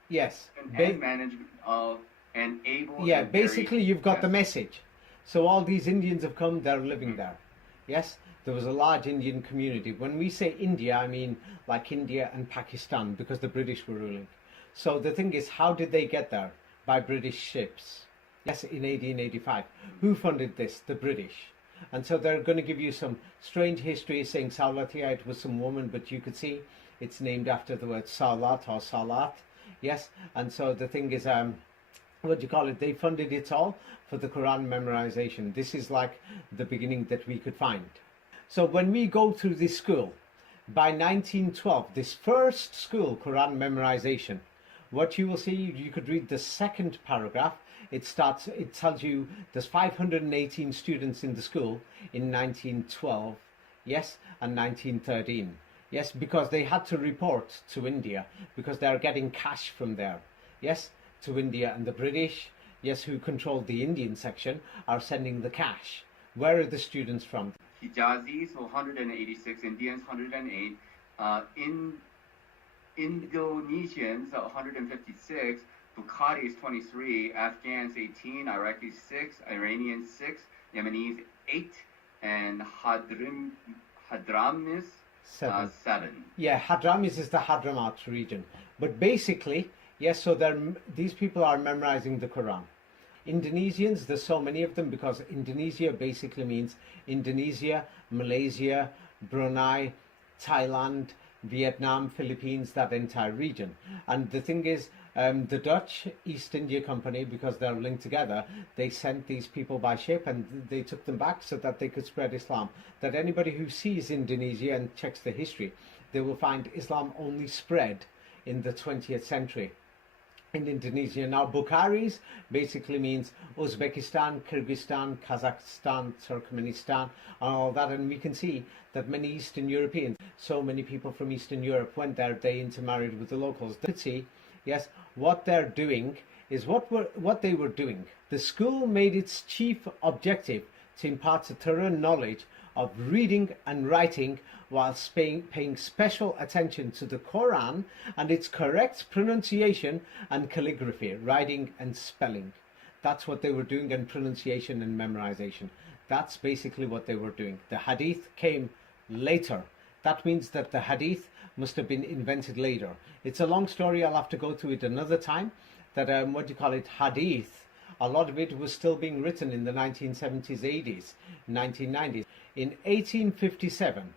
and management of an able. Yeah, and basically you've got the yes. message. So all these Indians have come, they're living there. Yes, there was a large Indian community. When we say India, I mean like India and Pakistan, because the British were ruling. So the thing is, how did they get there? By British ships. Yes, in 1885. Who funded this? The British. And so they're going to give you some strange history saying Saulatia, it was some woman, but you could see it's named after the word Salat or Salat. Yes, and so the thing is, what do you call it? They funded it all for the Quran memorization. This is like the beginning that we could find. So when we go through this school, by 1912, this first school, Quran memorization, what you will see, you could read the second paragraph. It tells you there's 518 students in the school in 1912, yes, and 1913. Yes, because they had to report to India, because they're getting cash from there, yes, to India, and the British, yes, who controlled the Indian section, are sending the cash. Where are the students from? Hijazis, 186, Indians, 108, Indonesians, 156, Bukharis, 23, Afghans, 18, Iraqis, 6, Iranians, 6, Yemenis, 8, and Hadramis, 7. Yeah, Hadramis is the Hadramaut region. But basically, yes, so these people are memorizing the Quran. Indonesians, there's so many of them because Indonesia basically means Indonesia, Malaysia, Brunei, Thailand, Vietnam, Philippines, that entire region. And the thing is, the Dutch East India Company, because they're linked together, they sent these people by ship and they took them back so that they could spread Islam. That anybody who sees Indonesia and checks the history, they will find Islam only spread in the 20th century in Indonesia. Now, Bukharis basically means Uzbekistan, Kyrgyzstan, Kazakhstan, Turkmenistan, and all that. And we can see that many Eastern Europeans, so many people from Eastern Europe went there, they intermarried with the locals. They could see, yes, what they're doing is what they were doing. The school made its chief objective to impart a thorough knowledge of reading and writing whilst paying special attention to the Quran and its correct pronunciation and calligraphy, writing and spelling. That's what they were doing, and pronunciation and memorization. That's basically what they were doing. The hadith came later. That means that the hadith must have been invented later. It's a long story, I'll have to go through it another time. That hadith, a lot of it was still being written in the 1970s, 80s, 1990s. In 1857,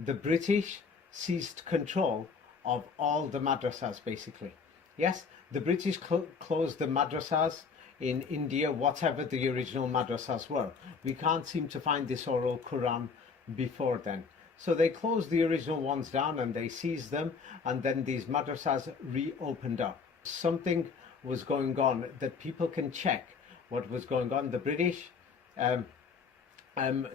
the British seized control of all the madrasas, basically. Yes, the British closed the madrasas in India, whatever the original madrasas were. We can't seem to find this oral Quran before then. So they closed the original ones down and they seized them, and then these madrasas reopened up. Something was going on that people can check what was going on. The British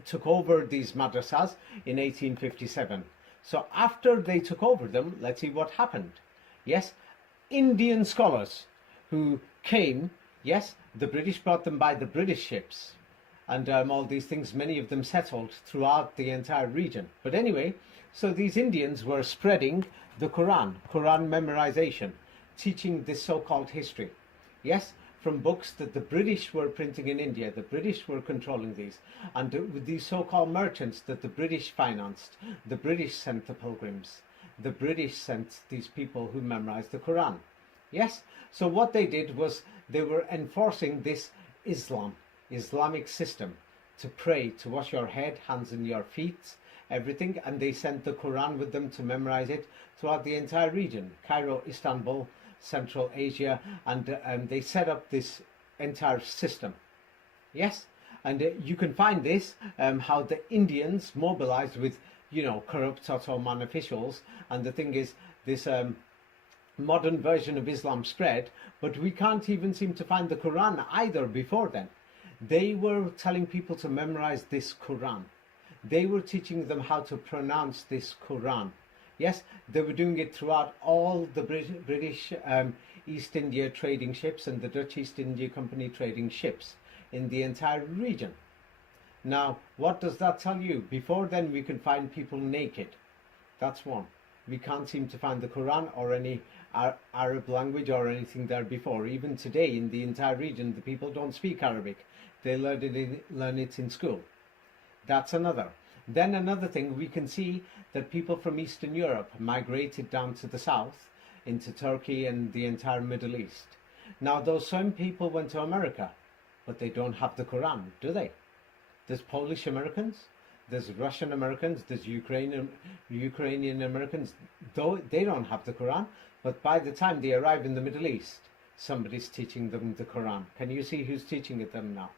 took over these madrasas in 1857. So after they took over them, let's see what happened. Yes, Indian scholars who came, yes, the British brought them by the British ships, and all these things, many of them settled throughout the entire region. But anyway, so these Indians were spreading the Quran memorization, teaching this so-called history. Yes, from books that the British were printing in India. The British were controlling these. And with these so-called merchants that the British financed, the British sent the pilgrims. The British sent these people who memorized the Quran. Yes, so what they did was they were enforcing this Islamic system, to pray, to wash your head, hands and your feet, everything, and they sent the Quran with them to memorize it throughout the entire region, Cairo, Istanbul, Central Asia, and they set up this entire system. Yes, and you can find this, how the Indians mobilized with, corrupt Ottoman officials, and the thing is, this modern version of Islam spread, but we can't even seem to find the Quran either before then. They were telling people to memorize this Quran. They were teaching them how to pronounce this Quran. Yes, they were doing it throughout all the British East India trading ships and the Dutch East India Company trading ships in the entire region. Now, what does that tell you? Before then, we can find people naked. That's one. We can't seem to find the Quran or any Arab language or anything there before. Even today, in the entire region, the people don't speak Arabic. They learn it in school. That's another. Then another thing, we can see that people from Eastern Europe migrated down to the south, into Turkey and the entire Middle East. Now, those same people went to America, but they don't have the Quran, do they? There's Polish Americans, there's Russian Americans, there's Ukrainian Americans, though they don't have the Quran, but by the time they arrive in the Middle East, somebody's teaching them the Quran. Can you see who's teaching it them now?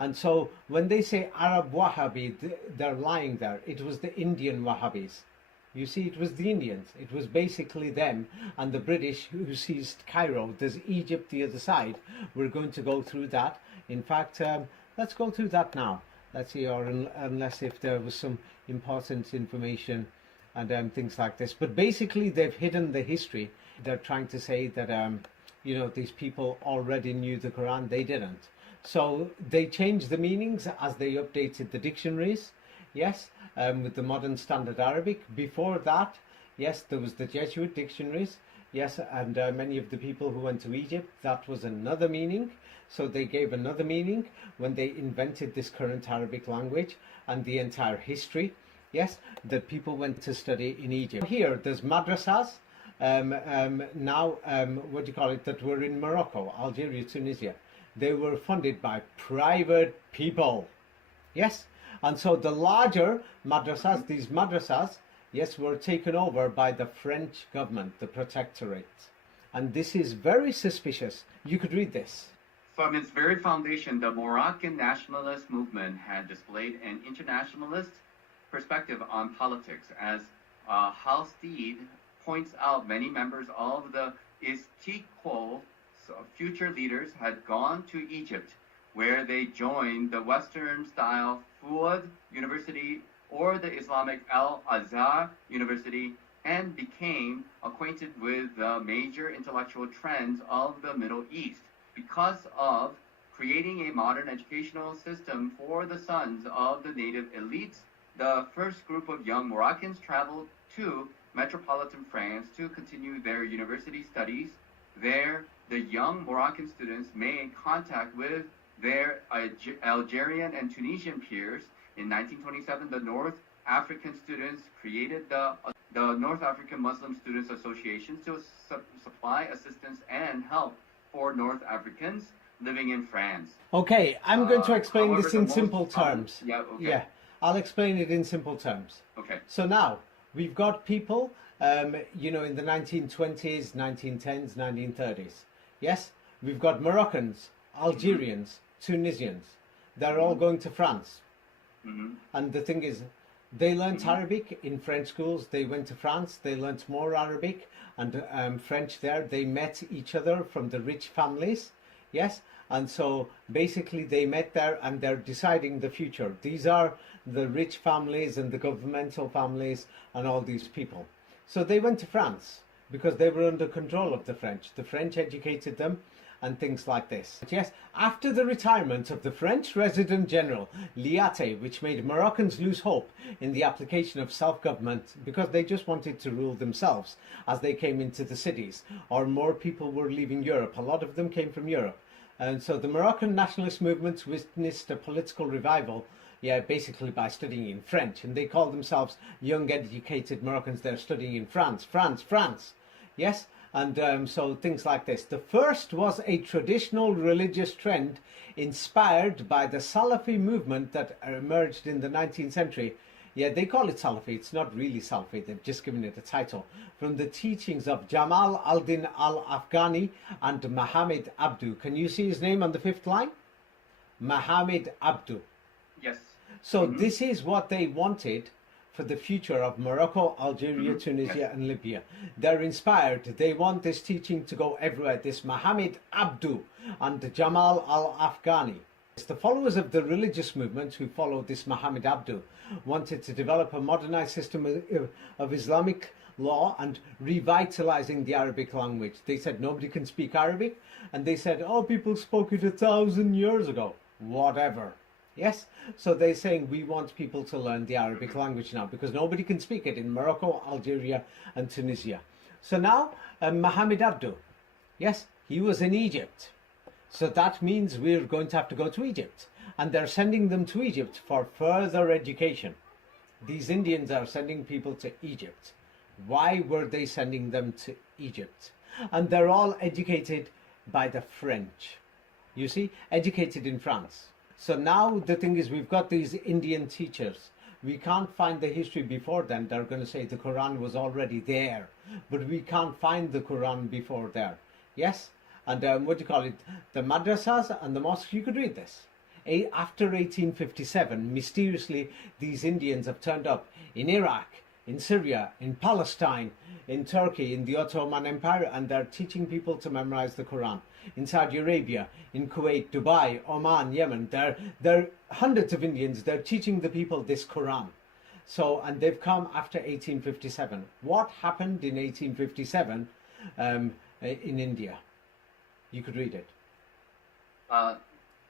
And so when they say Arab Wahhabi, they're lying there. It was the Indian Wahhabis. You see, it was the Indians. It was basically them and the British who seized Cairo. There's Egypt the other side. We're going to go through that. In fact, let's go through that now. Let's see, or unless if there was some important information and things like this. But basically, they've hidden the history. They're trying to say that, these people already knew the Quran. They didn't. So they changed the meanings as they updated the dictionaries, yes, with the modern standard Arabic. Before that, yes, there was the Jesuit dictionaries, yes, and many of the people who went to Egypt, that was another meaning. So they gave another meaning when they invented this current Arabic language and the entire history, yes, that people went to study in Egypt. Here, there's madrasas, that were in Morocco, Algeria, Tunisia. they were funded by private people. Yes, and so the larger madrasas, these madrasas, yes, were taken over by the French government, the protectorate. And this is very suspicious. You could read this. From its very foundation, the Moroccan nationalist movement had displayed an internationalist perspective on politics. As Halstead points out, many members of the Istiqlal future leaders had gone to Egypt, where they joined the Western-style Fuad University or the Islamic Al-Azhar University, and became acquainted with the major intellectual trends of the Middle East. Because of creating a modern educational system for the sons of the native elites, the first group of young Moroccans traveled to metropolitan France to continue their university studies. There, the young Moroccan students made contact with their Algerian and Tunisian peers. In 1927, the North African students created the North African Muslim Students Association to supply assistance and help for North Africans living in France. Okay, I'm going to explain However, this the in most simple common- terms. Yeah, okay. Yeah, I'll explain it in simple terms. Okay. So now, we've got people, in the 1920s, 1910s, 1930s. Yes? We've got Moroccans, Algerians, Tunisians. They're all going to France. Mm-hmm. And the thing is, they learnt Arabic in French schools. They went to France. They learnt more Arabic and French there. They met each other from the rich families. Yes? And so basically they met there and they're deciding the future. These are the rich families and the governmental families and all these people. So they went to France because they were under control of the French. The French educated them and things like this. Yes, after the retirement of the French Resident General, Liate, which made Moroccans lose hope in the application of self-government because they just wanted to rule themselves as they came into the cities, or more people were leaving Europe. A lot of them came from Europe. And so the Moroccan nationalist movement witnessed a political revival, basically by studying in French. And they call themselves young educated Moroccans. They're studying in France, France, France. Yes? And so things like this. The first was a traditional religious trend inspired by the Salafi movement that emerged in the 19th century. Yeah, they call it Salafi. It's not really Salafi. They've just given it a title. From the teachings of Jamal al-Din al-Afghani and Mohammed Abdu. Can you see his name on the fifth line? Mohammed Abdu. Yes. So this is what they wanted for the future of Morocco, Algeria, Tunisia, Yes. and Libya. They're inspired. They want this teaching to go everywhere. This Mohammed Abdu and Jamal al-Afghani. The followers of the religious movement who followed this Mohammed Abdu wanted to develop a modernized system of Islamic law and revitalizing the Arabic language. They said nobody can speak Arabic, and they said, oh, people spoke it 1,000 years ago. Whatever. Yes? So they're saying we want people to learn the Arabic language now because nobody can speak it in Morocco, Algeria, and Tunisia. So now, Mohammed Abdu, yes, he was in Egypt. So that means we're going to have to go to Egypt. And they're sending them to Egypt for further education. These Indians are sending people to Egypt. Why were they sending them to Egypt? And they're all educated by the French. You see, educated in France. So now the thing is, we've got these Indian teachers. We can't find the history before then. They're going to say the Quran was already there. But we can't find the Quran before there. Yes? And what do you call it? The madrasas and the mosques, you could read this. After 1857, mysteriously, these Indians have turned up in Iraq, in Syria, in Palestine, in Turkey, in the Ottoman Empire, and they're teaching people to memorize the Quran. In Saudi Arabia, in Kuwait, Dubai, Oman, Yemen, there are hundreds of Indians. They're teaching the people this Quran. So, and they've come after 1857. What happened in 1857 in India? You could read it.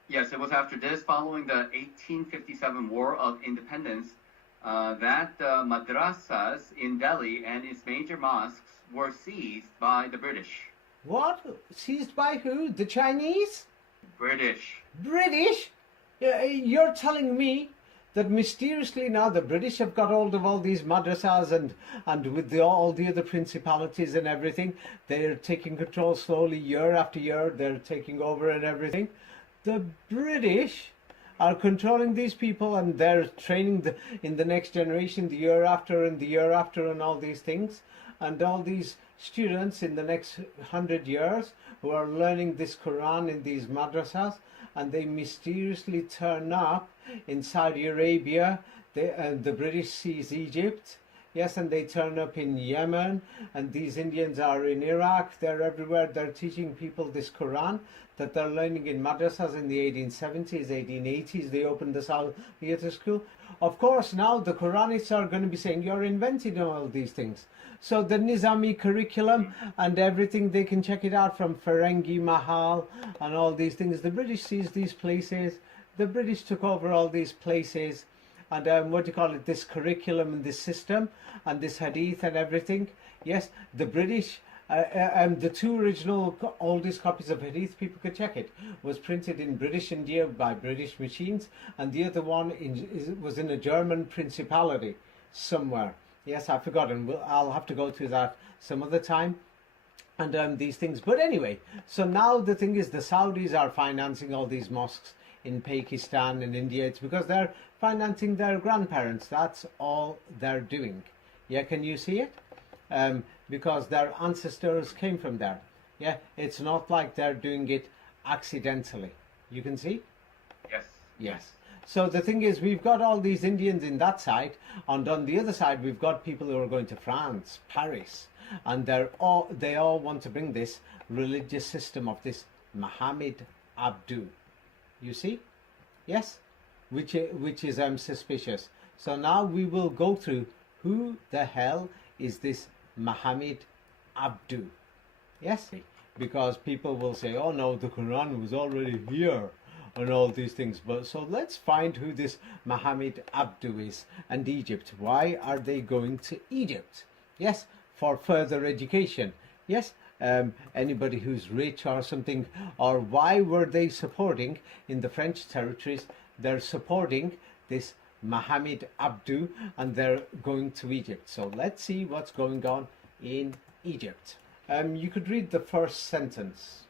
Yes, it was after this, following the 1857 War of Independence, that madrasas in Delhi and its major mosques were seized by the British. What? Seized by who? The Chinese? British. British? You're telling me that mysteriously now the British have got hold of all these madrasas and with all the other principalities and everything. They're taking control slowly, year after year. They're taking over and everything. The British are controlling these people, and they're training in the next generation, the year after and the year after, and all these things. And all these students in the next 100 years who are learning this Quran in these madrasas, and they mysteriously turn up in Saudi Arabia. The British seize Egypt, yes, and they turn up in Yemen, and these Indians are in Iraq. They're everywhere. They're teaching people this Quran that they're learning in madrasas in the 1870s, 1880s. They opened the Saudi Theatre School. Of course, now the Quranists are going to be saying, you're inventing all these things. So the Nizami curriculum and everything, they can check it out from Ferengi Mahal and all these things. The British seized these places. The British took over all these places. And this curriculum and this system and this hadith and everything. Yes, the British, the two original oldest copies of hadith, people could check it, was printed in British India by British machines, and the other one was in a German principality somewhere. Yes, I've forgotten. I'll have to go through that some other time. And these things. But anyway, so now the thing is, the Saudis are financing all these mosques in Pakistan and India. It's because they're financing their grandparents. That's all they're doing. Yeah, can you see it? Because their ancestors came from there. Yeah, it's not like they're doing it accidentally. You can see? Yes. Yes. So the thing is, we've got all these Indians in that side, and on the other side we've got people who are going to France, Paris, and they all want to bring this religious system of this Muhammad Abdu. You see? Yes? Which is suspicious. So now we will go through who the hell is this Muhammad Abdu. Yes? Because people will say, oh no, the Quran was already here and all these things. But so let's find who this Muhammad Abdu is. And Egypt. Why are they going to Egypt? Yes, for further education. Yes, anybody who's rich or something. Or why were they supporting in the French territories? They're supporting this Muhammad Abdu, and they're going to Egypt. So let's see what's going on in Egypt. You could read the first sentence.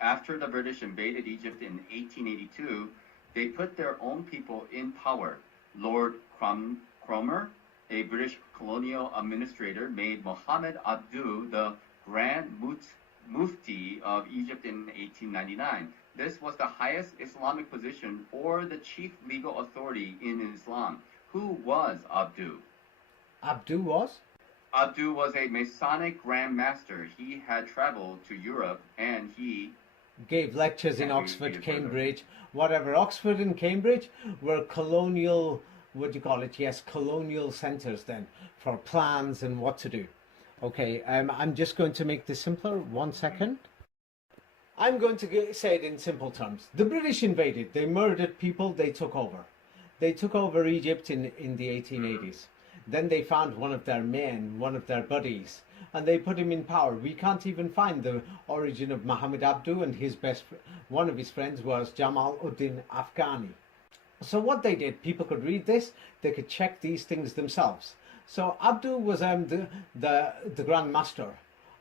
After the British invaded Egypt in 1882, they put their own people in power. Lord Cromer, a British colonial administrator, made Muhammad Abdu the Grand Mufti of Egypt in 1899. This was the highest Islamic position or the chief legal authority in Islam. Who was Abdu? Abdu was? Abdu was a Masonic Grand Master. He had traveled to Europe and he gave lectures in Oxford, Cambridge, whatever. Oxford and Cambridge were colonial, what do you call it? Yes, colonial centers then for plans and what to do. Okay, I'm just going to make this simpler. 1 second. I'm going to say it in simple terms. The British invaded. They murdered people. They took over. They took over Egypt in the 1880s. Then they found one of their men, one of their buddies, and they put him in power. We can't even find the origin of Muhammad Abdu, and one of his friends was Jamal Uddin Afghani. So what they did, people could read this, they could check these things themselves. So Abdu was the Grand Master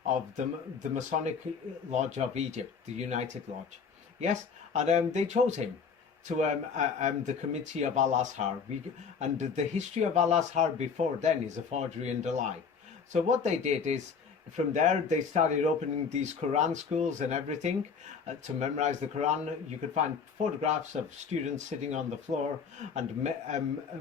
of the Masonic Lodge of Egypt, the United Lodge. Yes, and they chose him to the committee of Al-Azhar. And the history of Al-Azhar before then is a forgery and a lie. So what they did is, from there they started opening these Quran schools and everything to memorize the Quran. You could find photographs of students sitting on the floor, and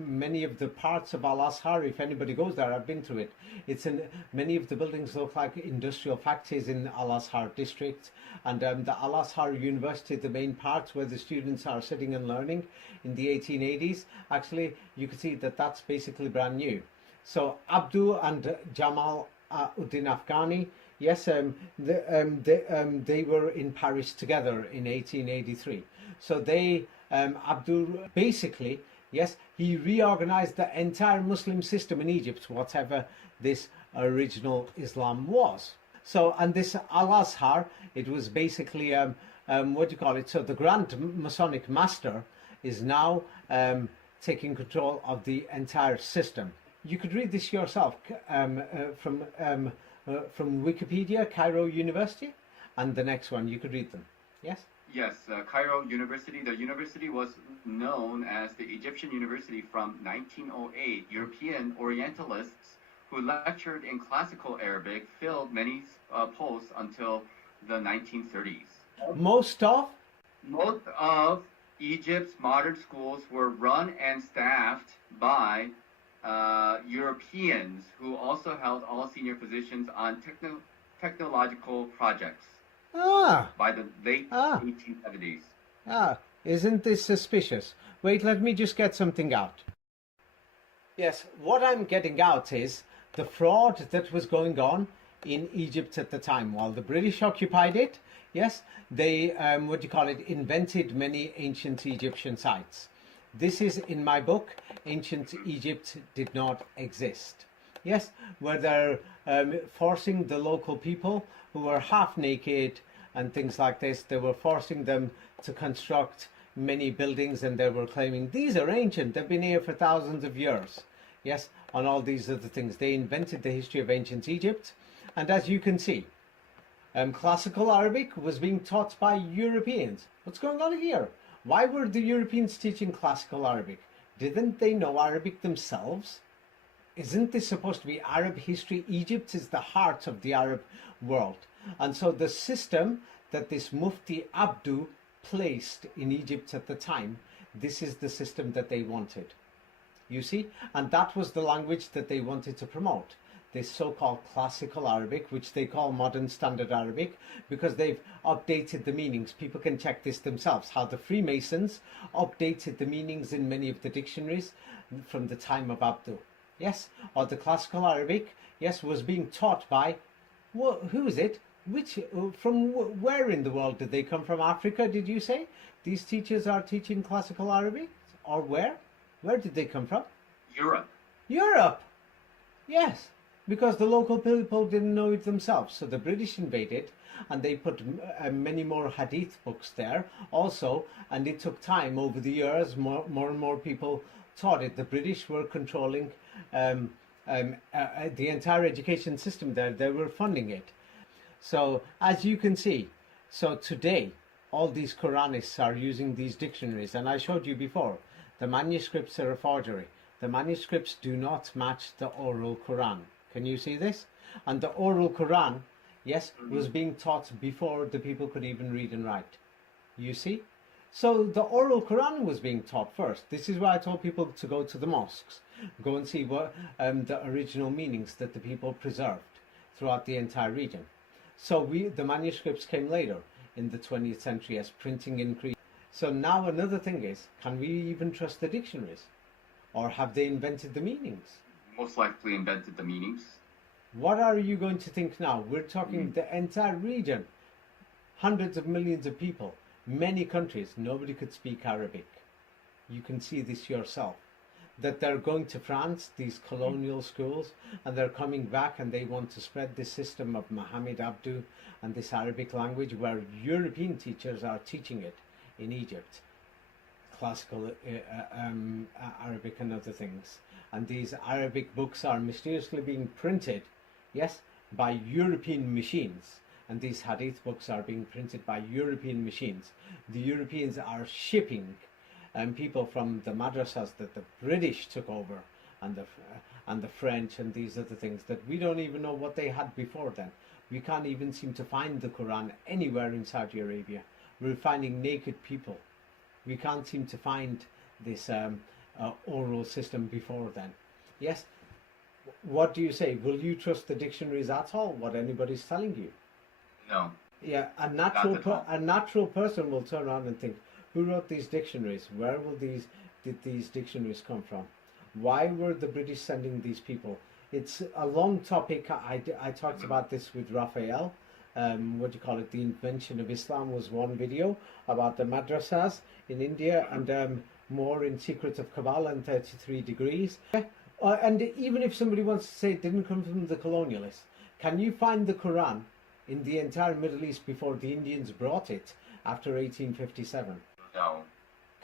many of the parts of Al-Azhar, if anybody goes there, I've been through it. Many of the buildings look like industrial factories in Al-Azhar district, and the Al-Azhar University, the main parts where the students are sitting and learning in the 1880s, actually you can see that that's basically brand new. So Abdu and Jamal Uddin Afghani, yes, they were in Paris together in 1883. So Abdu basically, yes, he reorganized the entire Muslim system in Egypt, whatever this original Islam was. So, and this Al-Azhar, it was basically, what do you call it? So the Grand Masonic Master is now taking control of the entire system. You could read this yourself from Wikipedia, Cairo University, and the next one. You could read them. Yes? Yes, Cairo University. The university was known as the Egyptian University from 1908. European Orientalists who lectured in classical Arabic filled many posts until the 1930s. Most of Egypt's modern schools were run and staffed by Europeans who also held all senior positions on technological projects by the late 1870s. Isn't this suspicious? Wait, let me just get something out. Yes, what I'm getting out is the fraud that was going on in Egypt at the time. While the British occupied it, yes, they, invented many ancient Egyptian sites. This is in my book, Ancient Egypt Did Not Exist. Yes, where they're forcing the local people who were half naked and things like this, they were forcing them to construct many buildings, and they were claiming these are ancient, they've been here for thousands of years. Yes, on all these other things. They invented the history of ancient Egypt, and as you can see, classical Arabic was being taught by Europeans. What's going on here? Why were the Europeans teaching classical Arabic? Didn't they know Arabic themselves? Isn't this supposed to be Arab history? Egypt is the heart of the Arab world. And so the system that this Mufti Abdu placed in Egypt at the time, this is the system that they wanted. You see? And that was the language that they wanted to promote. This so-called classical Arabic, which they call modern standard Arabic, because they've updated the meanings. People can check this themselves, how the Freemasons updated the meanings in many of the dictionaries from the time of Abdu. Yes? Or the classical Arabic, yes, was being taught by, who is it? From where in the world did they come from? Africa, did you say? These teachers are teaching classical Arabic? Or where? Where did they come from? Europe. Europe! Yes, because the local people didn't know it themselves. So the British invaded, and they put many more hadith books there also, and it took time over the years. More and more people taught it. The British were controlling the entire education system there. They were funding it. So as you can see, so today all these Quranists are using these dictionaries, and I showed you before, the manuscripts are a forgery. The manuscripts do not match the oral Quran. Can you see this? And the oral Quran, yes, was being taught before the people could even read and write. You see? So the oral Quran was being taught first. This is why I told people to go to the mosques, go and see what the original meanings that the people preserved throughout the entire region. So the manuscripts came later in the 20th century as printing increased. So now another thing is, can we even trust the dictionaries? Or have they invented the meanings? Most likely invented the meanings. What are you going to think now? We're talking the entire region, hundreds of millions of people, many countries, nobody could speak Arabic. You can see this yourself. That they're going to France, these colonial schools, and they're coming back and they want to spread this system of Muhammad Abdu and this Arabic language where European teachers are teaching it in Egypt. Classical Arabic and other things. And these Arabic books are mysteriously being printed, yes, by European machines. And these hadith books are being printed by European machines. The Europeans are shipping people from the madrasas that the British took over, and the French and these other things that we don't even know what they had before then. We can't even seem to find the Quran anywhere in Saudi Arabia. We're finding naked people. We can't seem to find this oral system before then. Yes? What do you say? Will you trust the dictionaries at all, what anybody's telling you? No. Yeah, a natural person will turn around and think, who wrote these dictionaries? Where did these dictionaries come from? Why were the British sending these people? It's a long topic. I talked about this with Raphael. The invention of Islam was one video about the madrasas in India, and more in Secret of Kabbalah and 33 Degrees. And even if somebody wants to say it didn't come from the colonialists, can you find the Quran in the entire Middle East before the Indians brought it after 1857? No.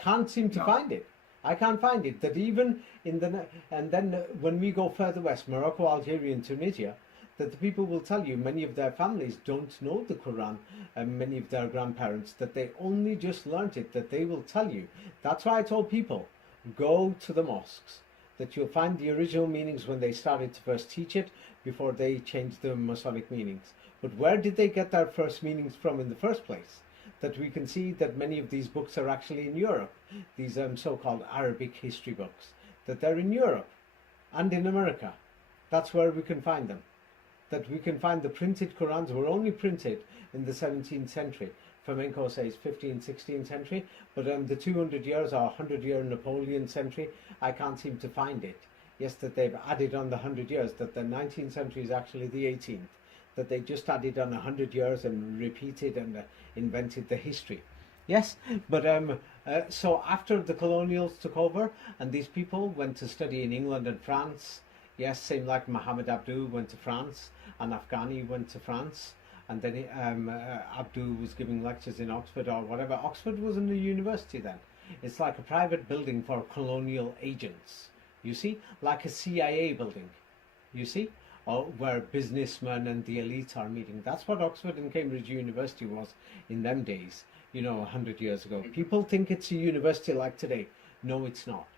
Can't seem to find it. I can't find it. That even in the and then when we go further west, Morocco, Algeria, and Tunisia, that the people will tell you many of their families don't know the Quran, and many of their grandparents that they only just learnt it. That they will tell you. That's why I told people, go to the mosques. That you'll find the original meanings when they started to first teach it before they changed the Masonic meanings. But where did they get their first meanings from in the first place? That we can see that many of these books are actually in Europe, these so-called Arabic history books, that they're in Europe and in America. That's where we can find them. That we can find the printed Qurans were only printed in the 17th century. Flamenco says 15th, 16th century, but the 200 years or 100-year Napoleon century, I can't seem to find it. Yes, that they've added on the 100 years, that the 19th century is actually the 18th. That they just added on 100 years and repeated and invented the history. Yes, but so after the colonials took over and these people went to study in England and France, yes, same like Muhammad Abdu went to France and Afghani went to France, and then Abdu was giving lectures in Oxford or whatever. Oxford wasn't a university then. It's like a private building for colonial agents, you see, like a CIA building, you see, or where businessmen and the elite are meeting. That's what Oxford and Cambridge University was in them days, 100 years ago. People think it's a university like today. No, it's not,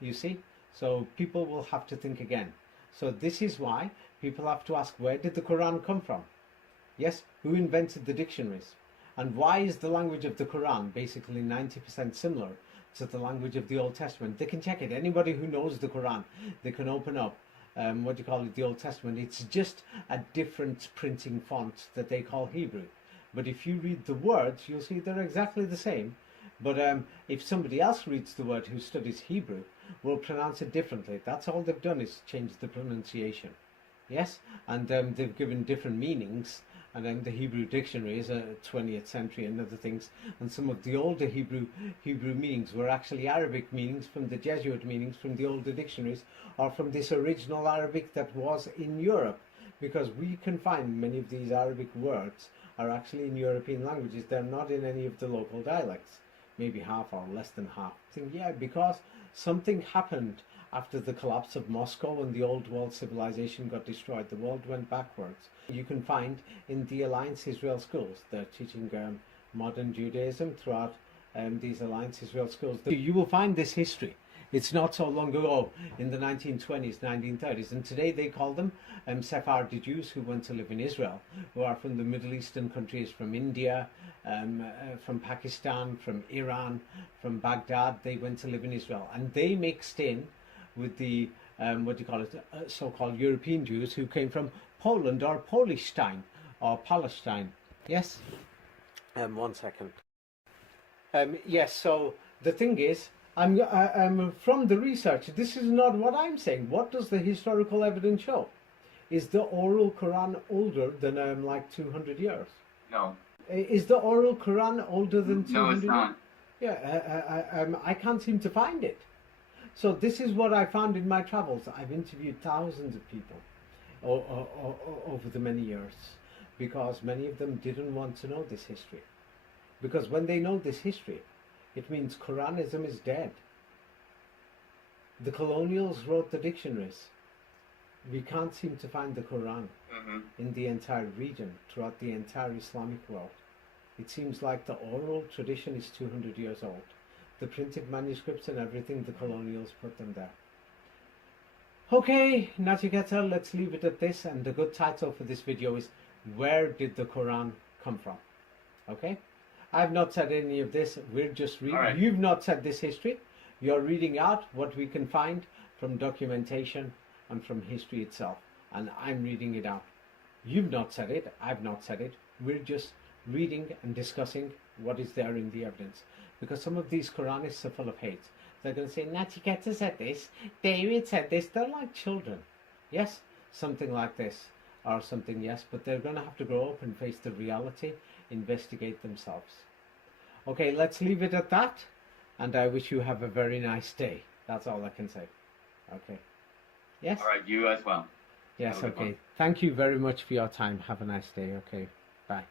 you see. So people will have to think again. So this is why people have to ask, where did the Quran come from? Yes, who invented the dictionaries? And why is the language of the Quran basically 90% similar to the language of the Old Testament? They can check it. Anybody who knows the Quran, they can open up the Old Testament. It's just a different printing font that they call Hebrew. But if you read the words, you'll see they're exactly the same. But if somebody else reads the word who studies Hebrew, will pronounce it differently. That's all they've done, is change the pronunciation. Yes, and they've given different meanings. And then the Hebrew dictionary is a 20th century and other things. And some of the older Hebrew meanings were actually Arabic meanings from the Jesuit meanings from the older dictionaries, or from this original Arabic that was in Europe. Because we can find many of these Arabic words are actually in European languages. They're not in any of the local dialects. Maybe half or less than half. I think, yeah, because something happened after the collapse of Moscow and the old world civilization got destroyed. The world went backwards. You can find in the Alliance Israel schools, they're teaching modern Judaism throughout these Alliance Israel schools. You will find this history. It's not so long ago, in the 1920s, 1930s, and today they call them Sephardi Jews who went to live in Israel, who are from the Middle Eastern countries, from India, from Pakistan, from Iran, from Baghdad. They went to live in Israel, and they mixed in with the so-called European Jews who came from Poland or Polishstein or Palestine. Yes. 1 second. Yes. So the thing is, I'm from the research. This is not what I'm saying. What does the historical evidence show? Is the oral Quran older than like 200 years? No. Is the oral Quran older than 200 No, it's not. years? Yeah. I can't seem to find it. So this is what I found in my travels. I've interviewed thousands of people over the many years, because many of them didn't want to know this history. Because when they know this history, it means Quranism is dead. The colonials wrote the dictionaries. We can't seem to find the Quran in the entire region, throughout the entire Islamic world. It seems like the oral tradition is 200 years old. The printed manuscripts and everything, the colonials put them there. Okay, Natigeta, let's leave it at this. And the good title for this video is, where did the Quran come from? Okay? I've not said any of this. We're just reading. Right. You've not said this history. You're reading out what we can find from documentation and from history itself. And I'm reading it out. You've not said it. I've not said it. We're just reading and discussing what is there in the evidence. Because some of these Quranists are full of hate. They're going to say, Natigeta said this, David said this. They're like children. Yes, something like this. Or something, yes. But they're going to have to grow up and face the reality, investigate themselves. Okay, let's leave it at that. And I wish you have a very nice day. That's all I can say. Okay. Yes? All right, you as well. Yes, okay. Thank you very much for your time. Have a nice day. Okay, bye.